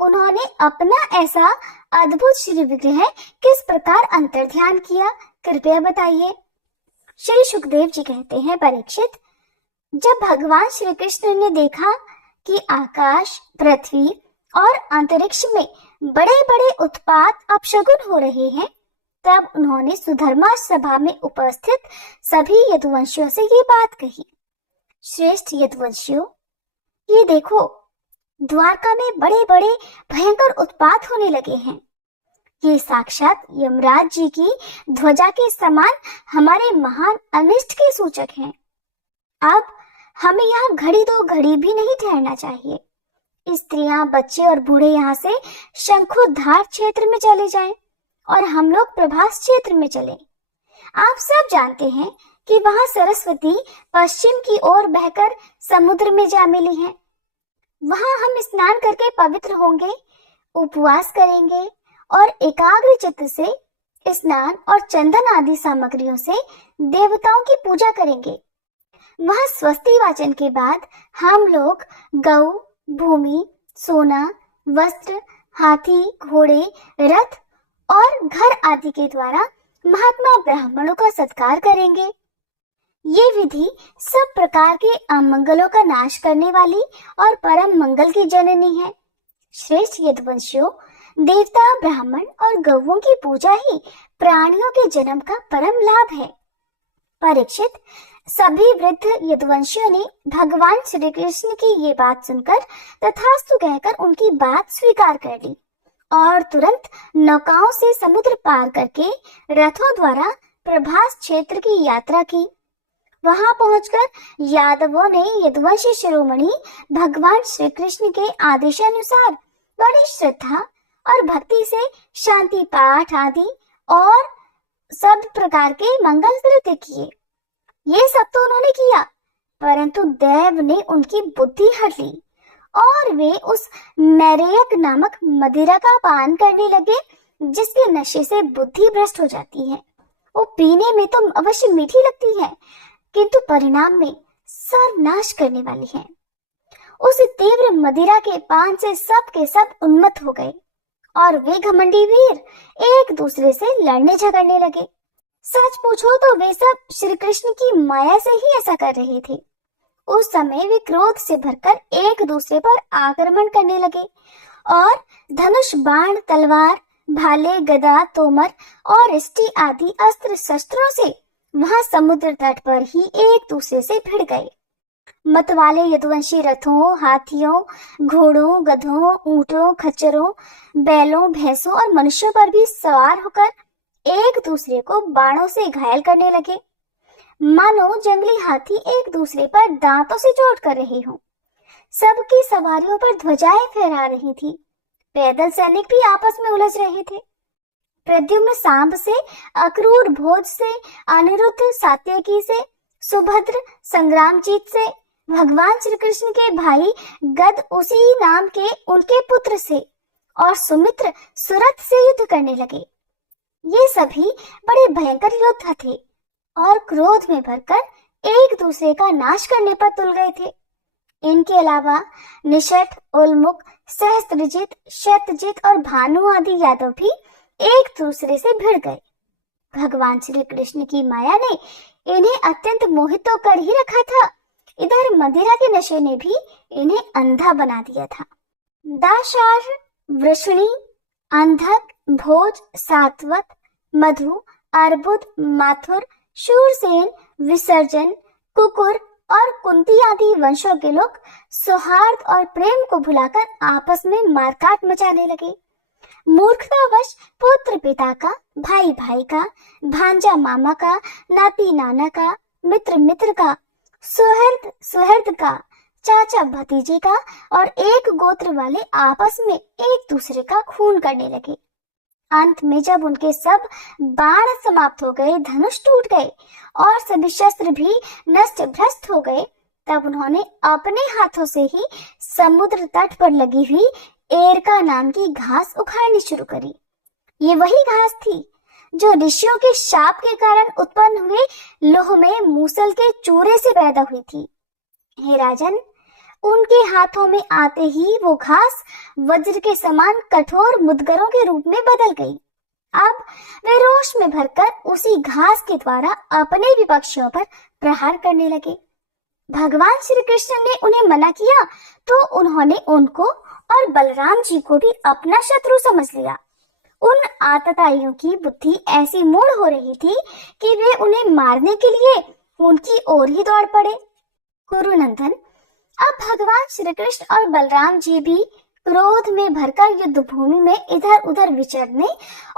उन्होंने अपना ऐसा अद्भुत श्री विग्रह किस प्रकार अंतर्ध्यान किया, कृपया बताइए। श्री सुखदेव जी कहते हैं, परीक्षित, जब भगवान श्री कृष्ण ने देखा कि आकाश, पृथ्वी और अंतरिक्ष में बड़े बड़े उत्पात अपशगुन हो रहे हैं, तब उन्होंने सुधर्मा सभा में उपस्थित सभी यदुवंशियों से ये बात कही। श्रेष्ठ यदुवंशियों, ये देखो, द्वारका में बड़े बड़े भयंकर उत्पात होने लगे हैं। ये साक्षात यमराज जी की ध्वजा के समान हमारे महान अनिष्ट के सूचक हैं। अब हमें यहाँ घड़ी दो घड़ी भी नहीं ठहरना चाहिए। स्त्रियां, बच्चे और बूढ़े यहाँ से शंखुधार क्षेत्र में चले जाएं और हम लोग प्रभास क्षेत्र में चले। आप सब जानते हैं कि वहां सरस्वती पश्चिम की ओर बहकर समुद्र में जा मिली है। वहां हम स्नान करके पवित्र होंगे, उपवास करेंगे और एकाग्र चित्त से स्नान और चंदन आदि सामग्रियों से देवताओं की पूजा करेंगे। वहां स्वस्ति वाचन के बाद हम लोग गौ, भूमि, सोना, वस्त्र, हाथी, घोड़े, रथ और घर आदि के द्वारा महात्मा ब्राह्मणों का सत्कार करेंगे। ये विधि सब प्रकार के अमंगलों का नाश करने वाली और परम मंगल की जननी है। श्रेष्ठ यदुवंशियों, देवता, ब्राह्मण और गौओं की पूजा ही प्राणियों के जन्म का परम लाभ है। परीक्षित, सभी वृद्ध यदुवंशियों ने भगवान श्री कृष्ण की ये बात सुनकर तथास्तु कहकर उनकी बात स्वीकार कर ली और तुरंत नौकाओं से समुद्र पार करके रथों द्वारा प्रभास क्षेत्र की यात्रा की। वहां पहुंचकर यादवों ने यदुवंशी शिरोमणि भगवान श्री कृष्ण के आदेशानुसार बड़ी श्रद्धा और भक्ति से शांति पाठ आदि और सब प्रकार के मंगल कृत्य किए। ये सब तो उन्होंने किया, परंतु देव ने उनकी बुद्धि हट ली और वे उस मैरेयक नामक मदिरा का पान करने लगे, जिसके नशे से बुद्धि भ्रष्ट हो जाती है। वो पीने में तो अवश्य मीठी लगती है, किंतु परिणाम में सर्वनाश करने वाली है। उस तीव्र मदिरा के पान से सब के सब उन्मत्त हो गए और वे घमंडी वीर एक दूसरे से लड़ने झगड़ने लगे। सच पूछो तो वे सब श्री कृष्ण की माया से ही ऐसा कर रहे थे। उस समय वे क्रोध से भरकर एक दूसरे पर आक्रमण करने लगे और धनुष बाण तलवार भाले गदा तोमर और इष्टि आदि अस्त्र शस्त्रों से वहां समुद्र तट पर ही एक दूसरे से भिड़ गए। मतवाले यदुवंशी रथों हाथियों घोड़ों गधों ऊंटों खच्चरों बैलों भैंसों और मनुष्यों पर भी सवार होकर एक दूसरे को बाणों से घायल करने लगे, मानो जंगली हाथी एक दूसरे पर दांतों से चोट कर रहे हों। सबकी सवारियों पर ध्वजाएं फहरा रही थी। पैदल सैनिक भी आपस में उलझ रहे थे। प्रद्युम्न सांब से, अक्रूर भोज से, अनिरुद्ध सात्यकी से, सुभद्र संग्रामजीत से, भगवान श्री कृष्ण के भाई गद उसी नाम के उनके पुत्र से और सुमित्र सुरथ से युद्ध करने लगे। ये सभी बड़े भयंकर योद्धा थे और क्रोध में भरकर एक दूसरे का नाश करने पर तुल गए थे। इनके अलावा निषठ उल्मुख सहस्त्रजित शतजित और भानु आदि यादव भी एक दूसरे से भिड़ गए। भगवान श्री कृष्ण की माया ने इन्हें अत्यंत मोहित तो कर ही रखा था, इधर मदिरा के नशे ने भी इन्हें अंधा बना दिया था। दाशार वृषणी अंधक भोज सात्वत मधु अर्बुद माथुर शूरसेन विसर्जन कुकुर और कुंती आदि वंशों के लोग सौहार्द और प्रेम को भुलाकर आपस में मारकाट मचाने लगे। मूर्खतावश पुत्र पिता का, भाई भाई का, भांजा मामा का, नाती नाना का, मित्र मित्र का, सुहृद सुहृद का, चाचा भतीजे का और एक गोत्र वाले आपस में एक दूसरे का खून करने लगे। अंत में जब उनके सब बाण समाप्त हो गए, धनुष टूट गए और सभी शस्त्र भी नष्ट भ्रष्ट हो गए, तब उन्होंने अपने हाथों से ही समुद्र तट पर लगी हुई एरका नाम की घास उखाड़नी शुरू करी। ये वही घास थी जो ऋषियों के शाप के कारण उत्पन्न हुए लोह में मूसल के चूरे से पैदा हुई थी। हे राजन, उनके हाथों में आते ही वो घास वज्र के समान कठोर मुद्गरों के रूप में बदल गई। अब वे रोष में भरकर उसी घास के द्वारा अपने विपक्षियों पर प्रहार करने लगे। भगवान श्री कृष्ण ने उन्हें मना किया तो उन्होंने उनको और बलराम जी को भी अपना शत्रु समझ लिया। उन आतताइयों की बुद्धि ऐसी मूढ़ हो रही थी कि वे उन्हें मारने के लिए उनकी ओर ही दौड़ पड़े। कुरुनंदन, अब भगवान श्री कृष्ण और बलराम जी भी क्रोध में भरकर युद्ध भूमि में इधर उधर विचरने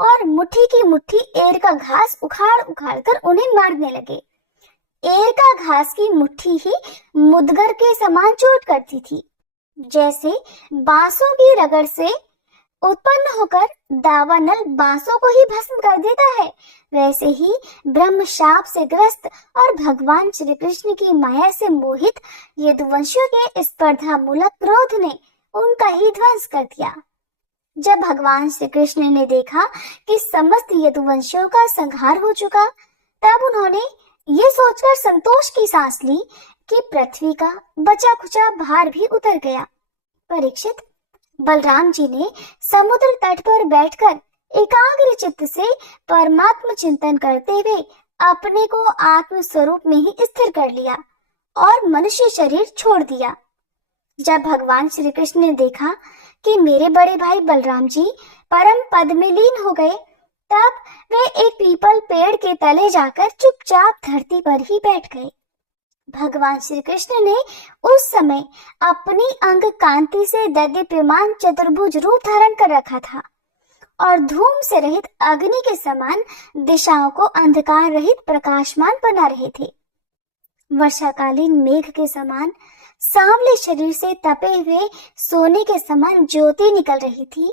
और मुट्ठी की मुट्ठी एर का घास उखाड़ उखाड़ कर उन्हें मारने लगे। एर का घास की मुट्ठी ही मुदगर के समान चोट करती थी। जैसे बांसों की रगड़ से उत्पन्न होकर दावानल बांसों को ही भस्म कर देता है, वैसे ही ब्रह्म शाप से ग्रस्त और भगवान श्री कृष्ण की माया से मोहित यदुवंशियों के स्पर्धा मूलक क्रोध ने उनका ही ध्वंस कर दिया। जब भगवान श्री कृष्ण ने देखा कि समस्त यदुवंशियों का संहार हो चुका, तब उन्होंने ये सोचकर संतोष की सांस ली कि पृथ्वी का बचा खुचा भार भी उतर गया। परीक्षित, बलराम जी ने समुद्र तट पर बैठकर एकाग्र चित्त से परमात्म चिंतन करते हुए अपने को आत्म स्वरूप में ही स्थिर कर लिया और मनुष्य शरीर छोड़ दिया। जब भगवान श्री कृष्ण ने देखा कि मेरे बड़े भाई बलराम जी परम पद में लीन हो गए, तब वे एक पीपल पेड़ के तले जाकर चुपचाप धरती पर ही बैठ गए। भगवान श्री कृष्ण ने उस समय अपनी अंग कांति से दैदीप्यमान चतुर्भुज रूप धारण कर रखा था और धूम से रहित अग्नि के समान दिशाओं को अंधकार रहित प्रकाशमान बना रहे थे। वर्षाकालीन मेघ के समान सांवले शरीर से तपे हुए सोने के समान ज्योति निकल रही थी।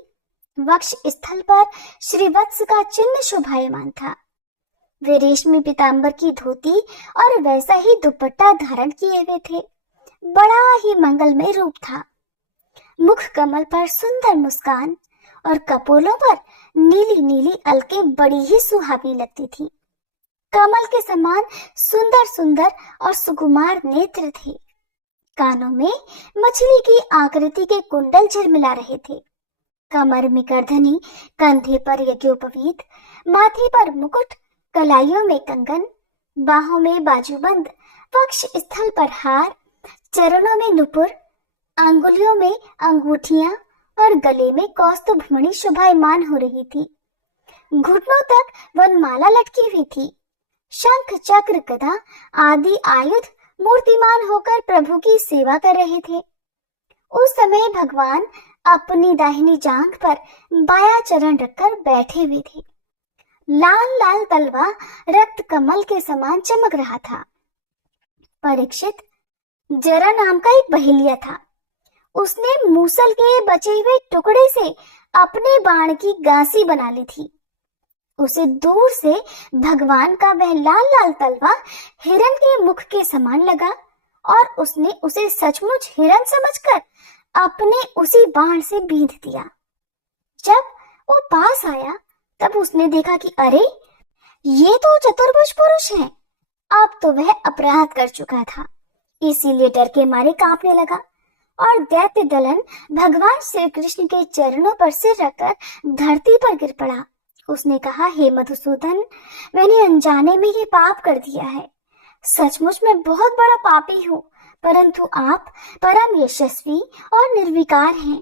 वक्ष स्थल पर श्रीवत्स का चिन्ह शोभायमान था। वे रेशमी पीतांबर की धोती और वैसा ही दुपट्टा धारण किए हुए थे। बड़ा ही मंगलमय रूप था। मुख कमल पर सुंदर मुस्कान और कपोलों पर नीली नीली अलकें बड़ी ही सुहावनी लगती थी। कमल के समान सुंदर सुंदर और सुकुमार नेत्र थे। कानों में मछली की आकृति के कुंडल झिलमिला रहे थे। कमर में करधनी, कंधे पर यज्ञोपवीत, माथे पर मुकुट, कलाइयों में कंगन, बाहों में बाजूबंद, वक्ष स्थल पर हार, चरणों में नुपुर, अंगुलियों में अंगूठियां और गले में कौस्तुभमणि शोभायमान हो रही थी। घुटनों तक वनमाला लटकी हुई थी। शंख, चक्र, गदा आदि आयुध मूर्तिमान होकर प्रभु की सेवा कर रहे थे। उस समय भगवान अपनी दाहिनी जांघ पर बायां चरण रखकर बैठे हुए थे। लाल लाल तलवा रक्त कमल के समान चमक रहा था। परीक्षित, जरा नाम का एक बहेलिया था। उसने मूसल के बचे हुए टुकड़े से अपने बाण की गांसी बना ली थी। उसे दूर से भगवान का वह लाल लाल तलवा हिरण के मुख के समान लगा और उसने उसे सचमुच हिरण समझकर अपने उसी बाण से बींध दिया। जब वो पास आया तब उसने देखा कि अरे, ये तो चतुर्भुज पुरुष है। अब तो वह अपराध कर चुका था, इसीलिए डर के मारे कांपने लगा और दैत्य दलन भगवान श्री कृष्ण के चरणों पर सिर रखकर धरती पर गिर पड़ा। उसने कहा, हे मधुसूदन, मैंने अनजाने में ये पाप कर दिया है। सचमुच मैं बहुत बड़ा पापी हूँ, परंतु आप परम यशस्वी और निर्विकार हैं।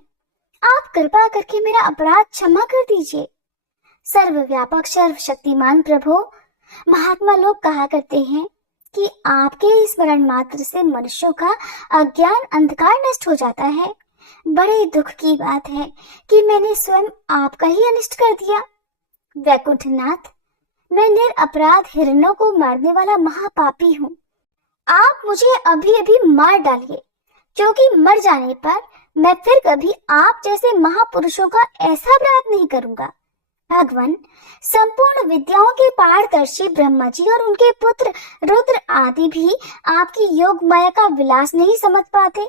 आप कृपा करके मेरा अपराध क्षमा कर दीजिए। सर्वव्यापक सर्वशक्तिमान प्रभु, महात्मा लोग कहा करते हैं कि आपके स्मरण मात्र से मनुष्यों का अज्ञान अंधकार नष्ट हो जाता है। बड़े दुख की बात है कि मैंने स्वयं आपका ही अनिष्ट कर दिया। वैकुंठनाथ, मैं निरपराध हिरणों को मारने वाला महापापी हूँ। आप मुझे अभी अभी मार डालिए, क्योंकि मर जाने पर मैं फिर कभी आप जैसे महापुरुषों का ऐसा अपराध नहीं करूंगा। भगवान, संपूर्ण विद्याओं के पारदर्शी ब्रह्मा जी और उनके पुत्र रुद्र आदि भी आपकी योग माया का विलास नहीं समझ पाते,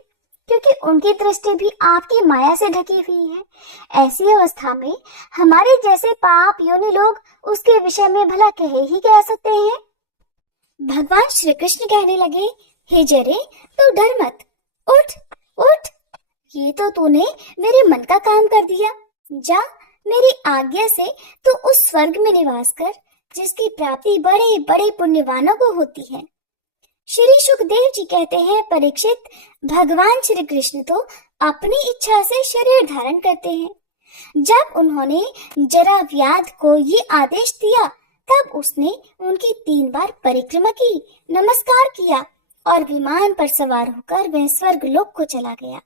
क्योंकि उनकी दृष्टि भी आपकी माया से ढकी हुई है। ऐसी अवस्था में हमारे जैसे पाप योनि लोग उसके विषय में भला कह ही क्या सकते हैं। भगवान श्री कृष्ण कहने लगे, हे जरे, तू डर मत, उठ उठ, ये तो तूने मेरे मन का काम कर दिया। जा, मेरी आज्ञा से तू उस स्वर्ग में निवास कर जिसकी प्राप्ति बड़े बड़े पुण्यवानों को होती है। श्री सुखदेव जी कहते हैं, परीक्षित, भगवान श्री कृष्ण तो अपनी इच्छा से शरीर धारण करते हैं। जब उन्होंने जराव्याध को ये आदेश दिया तब उसने उनकी 3 बार परिक्रमा की, नमस्कार किया और विमान पर सवार होकर वह स्वर्ग लोक को चला गया।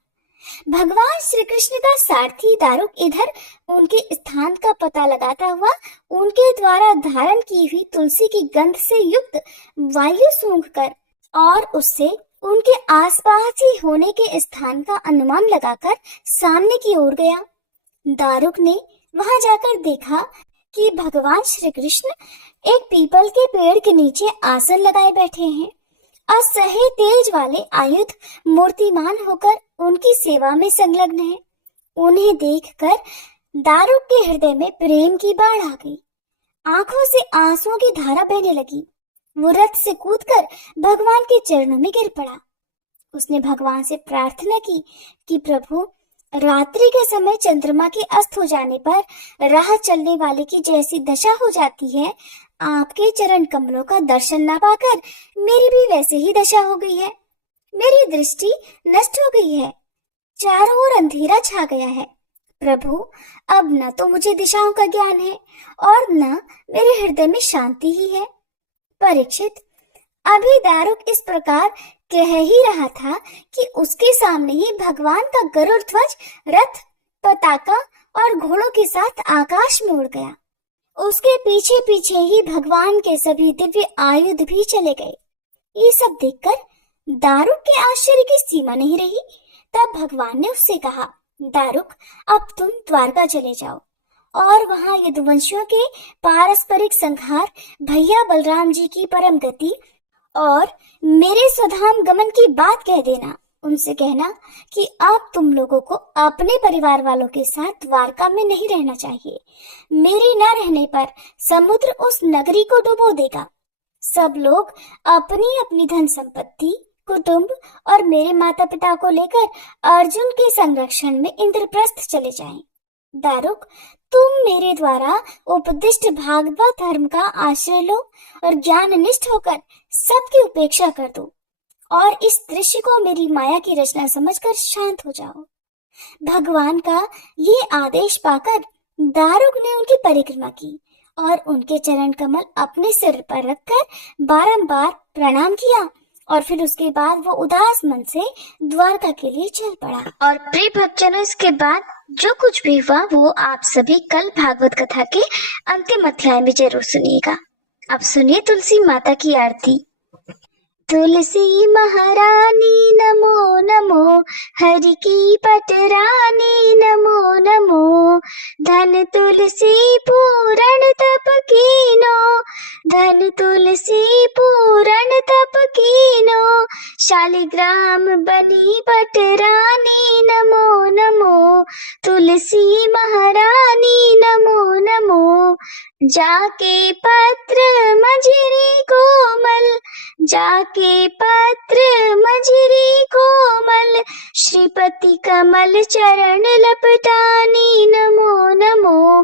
भगवान श्री कृष्ण का सारथी दारुक इधर उनके स्थान का पता लगाता हुआ उनके द्वारा धारण की हुई तुलसी की गंध से युक्त वायु सूंघकर और उससे उनके आसपास ही होने के स्थान का अनुमान लगाकर सामने की ओर गया। दारुक ने वहां जाकर देखा कि भगवान श्री कृष्ण एक पीपल के पेड़ के नीचे आसन लगाए बैठे हैं। असह्य तेज वाले आयुध मूर्तिमान होकर उनकी सेवा में संलग्न है। उन्हें देखकर दारुक के हृदय में प्रेम की बाढ़ आ गई। आंखों से आंसुओं की धारा बहने लगी। वो रथ से कूदकर भगवान के चरणों में गिर पड़ा। उसने भगवान से प्रार्थना की कि प्रभु, रात्रि के समय चंद्रमा के अस्त हो जाने पर राह चलने वाले की जैसी दशा हो जाती है, आपके चरण कमलों का दर्शन न पाकर मेरी भी वैसे ही दशा हो गई है। मेरी दृष्टि नष्ट हो गई है, चारों ओर अंधेरा छा गया है। प्रभु, अब न तो मुझे दिशाओं का ज्ञान है और न मेरे हृदय में शांति ही है। परीक्षित, अभी दारुक इस प्रकार कह ही रहा था कि उसके सामने ही भगवान का गरुड़ ध्वज, रथ, पताका और घोड़ों के साथ आकाश में उड़ गया। उसके पीछे पीछे ही भगवान के सभी दिव्य आयुध भी चले गए। ये सब देखकर दारुक के आश्चर्य की सीमा नहीं रही। तब भगवान ने उससे कहा, दारुक, अब तुम द्वारका चले जाओ और वहां यदुवंशियों के पारस्परिक संहार, भैया बलराम जी की परम गति और मेरे स्वधाम गमन की बात कह देना। उनसे कहना कि अब तुम लोगों को अपने परिवार वालों के साथ द्वारका में नहीं रहना चाहिए। मेरे न रहने पर समुद्र उस नगरी को डुबो देगा। सब लोग अपनी अपनी धन संपत्ति, कुटुंब और मेरे माता पिता को लेकर अर्जुन के संरक्षण में इंद्रप्रस्थ चले जाएं। दारुक, तुम मेरे द्वारा उपदिष्ट भागवत धर्म का आश्रय लो और ज्ञाननिष्ठ होकर सबकी उपेक्षा कर दो और इस दृश्य को मेरी माया की रचना समझकर शांत हो जाओ। भगवान का ये आदेश पाकर दारुक ने उनकी परिक्रमा की और उनके चरण कमल अपने सिर पर रखकर बारंबार प्रणाम किया और फिर उसके बाद वो उदास मन से द्वारका के लिए चल पड़ा। और प्रिय भक्तजनों, इसके बाद जो कुछ भी हुआ वो आप सभी कल भागवत कथा के अंतिम अध्याय में जरूर सुनिएगा। अब सुनिए तुलसी माता की आरती। तुलसी महारानी नमो नमो, हरि की पटरानी नमो नमो, धन तुलसी पूरण तप कीनो, धन तुलसी पूरण तप कीनो, शालिग्राम बनी पटरानी नमो नमो, तुलसी महारानी नमो नमो, जाके पत्र मजरी कोमल, जाके पत्र मजरी कोमल, श्रीपति कमल चरण लपटानी नमो नमो,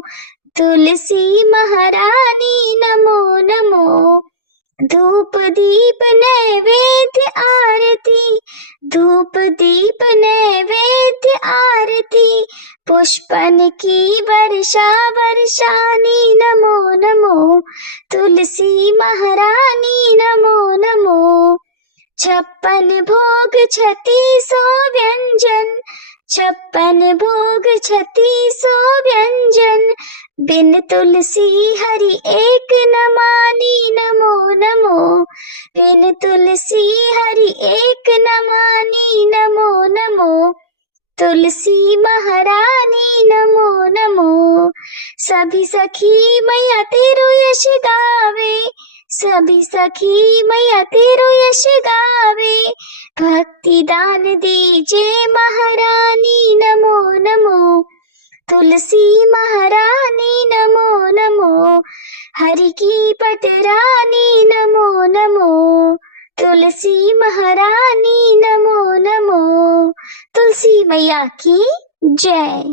तुलसी महारानी नमो नमो, धूप दीप नैवेद्य आरती, धूप दीप नैवेद्य आरती, पुष्पन की वर्षा वर्षानी नमो नमो, तुलसी महारानी नमो नमो, 56 भोग 3600 व्यंजन, 56 भोग 3600 व्यंजन, बिन तुलसी हरि एक न मानी नमो नमो, बिन तुलसी हरि एक न मानी नमो नमो, तुलसी महारानी नमो नमो, सभी सखी मैया तेरो यश गावे, सभी सखी मैया तेरो यश गावे, भक्ति दान दीजे महारानी नमो नमो, तुलसी महारानी नमो नमो, हरि की पटरानी नमो नमो, तुलसी महारानी नमो नमो, तुलसी मैया की जय।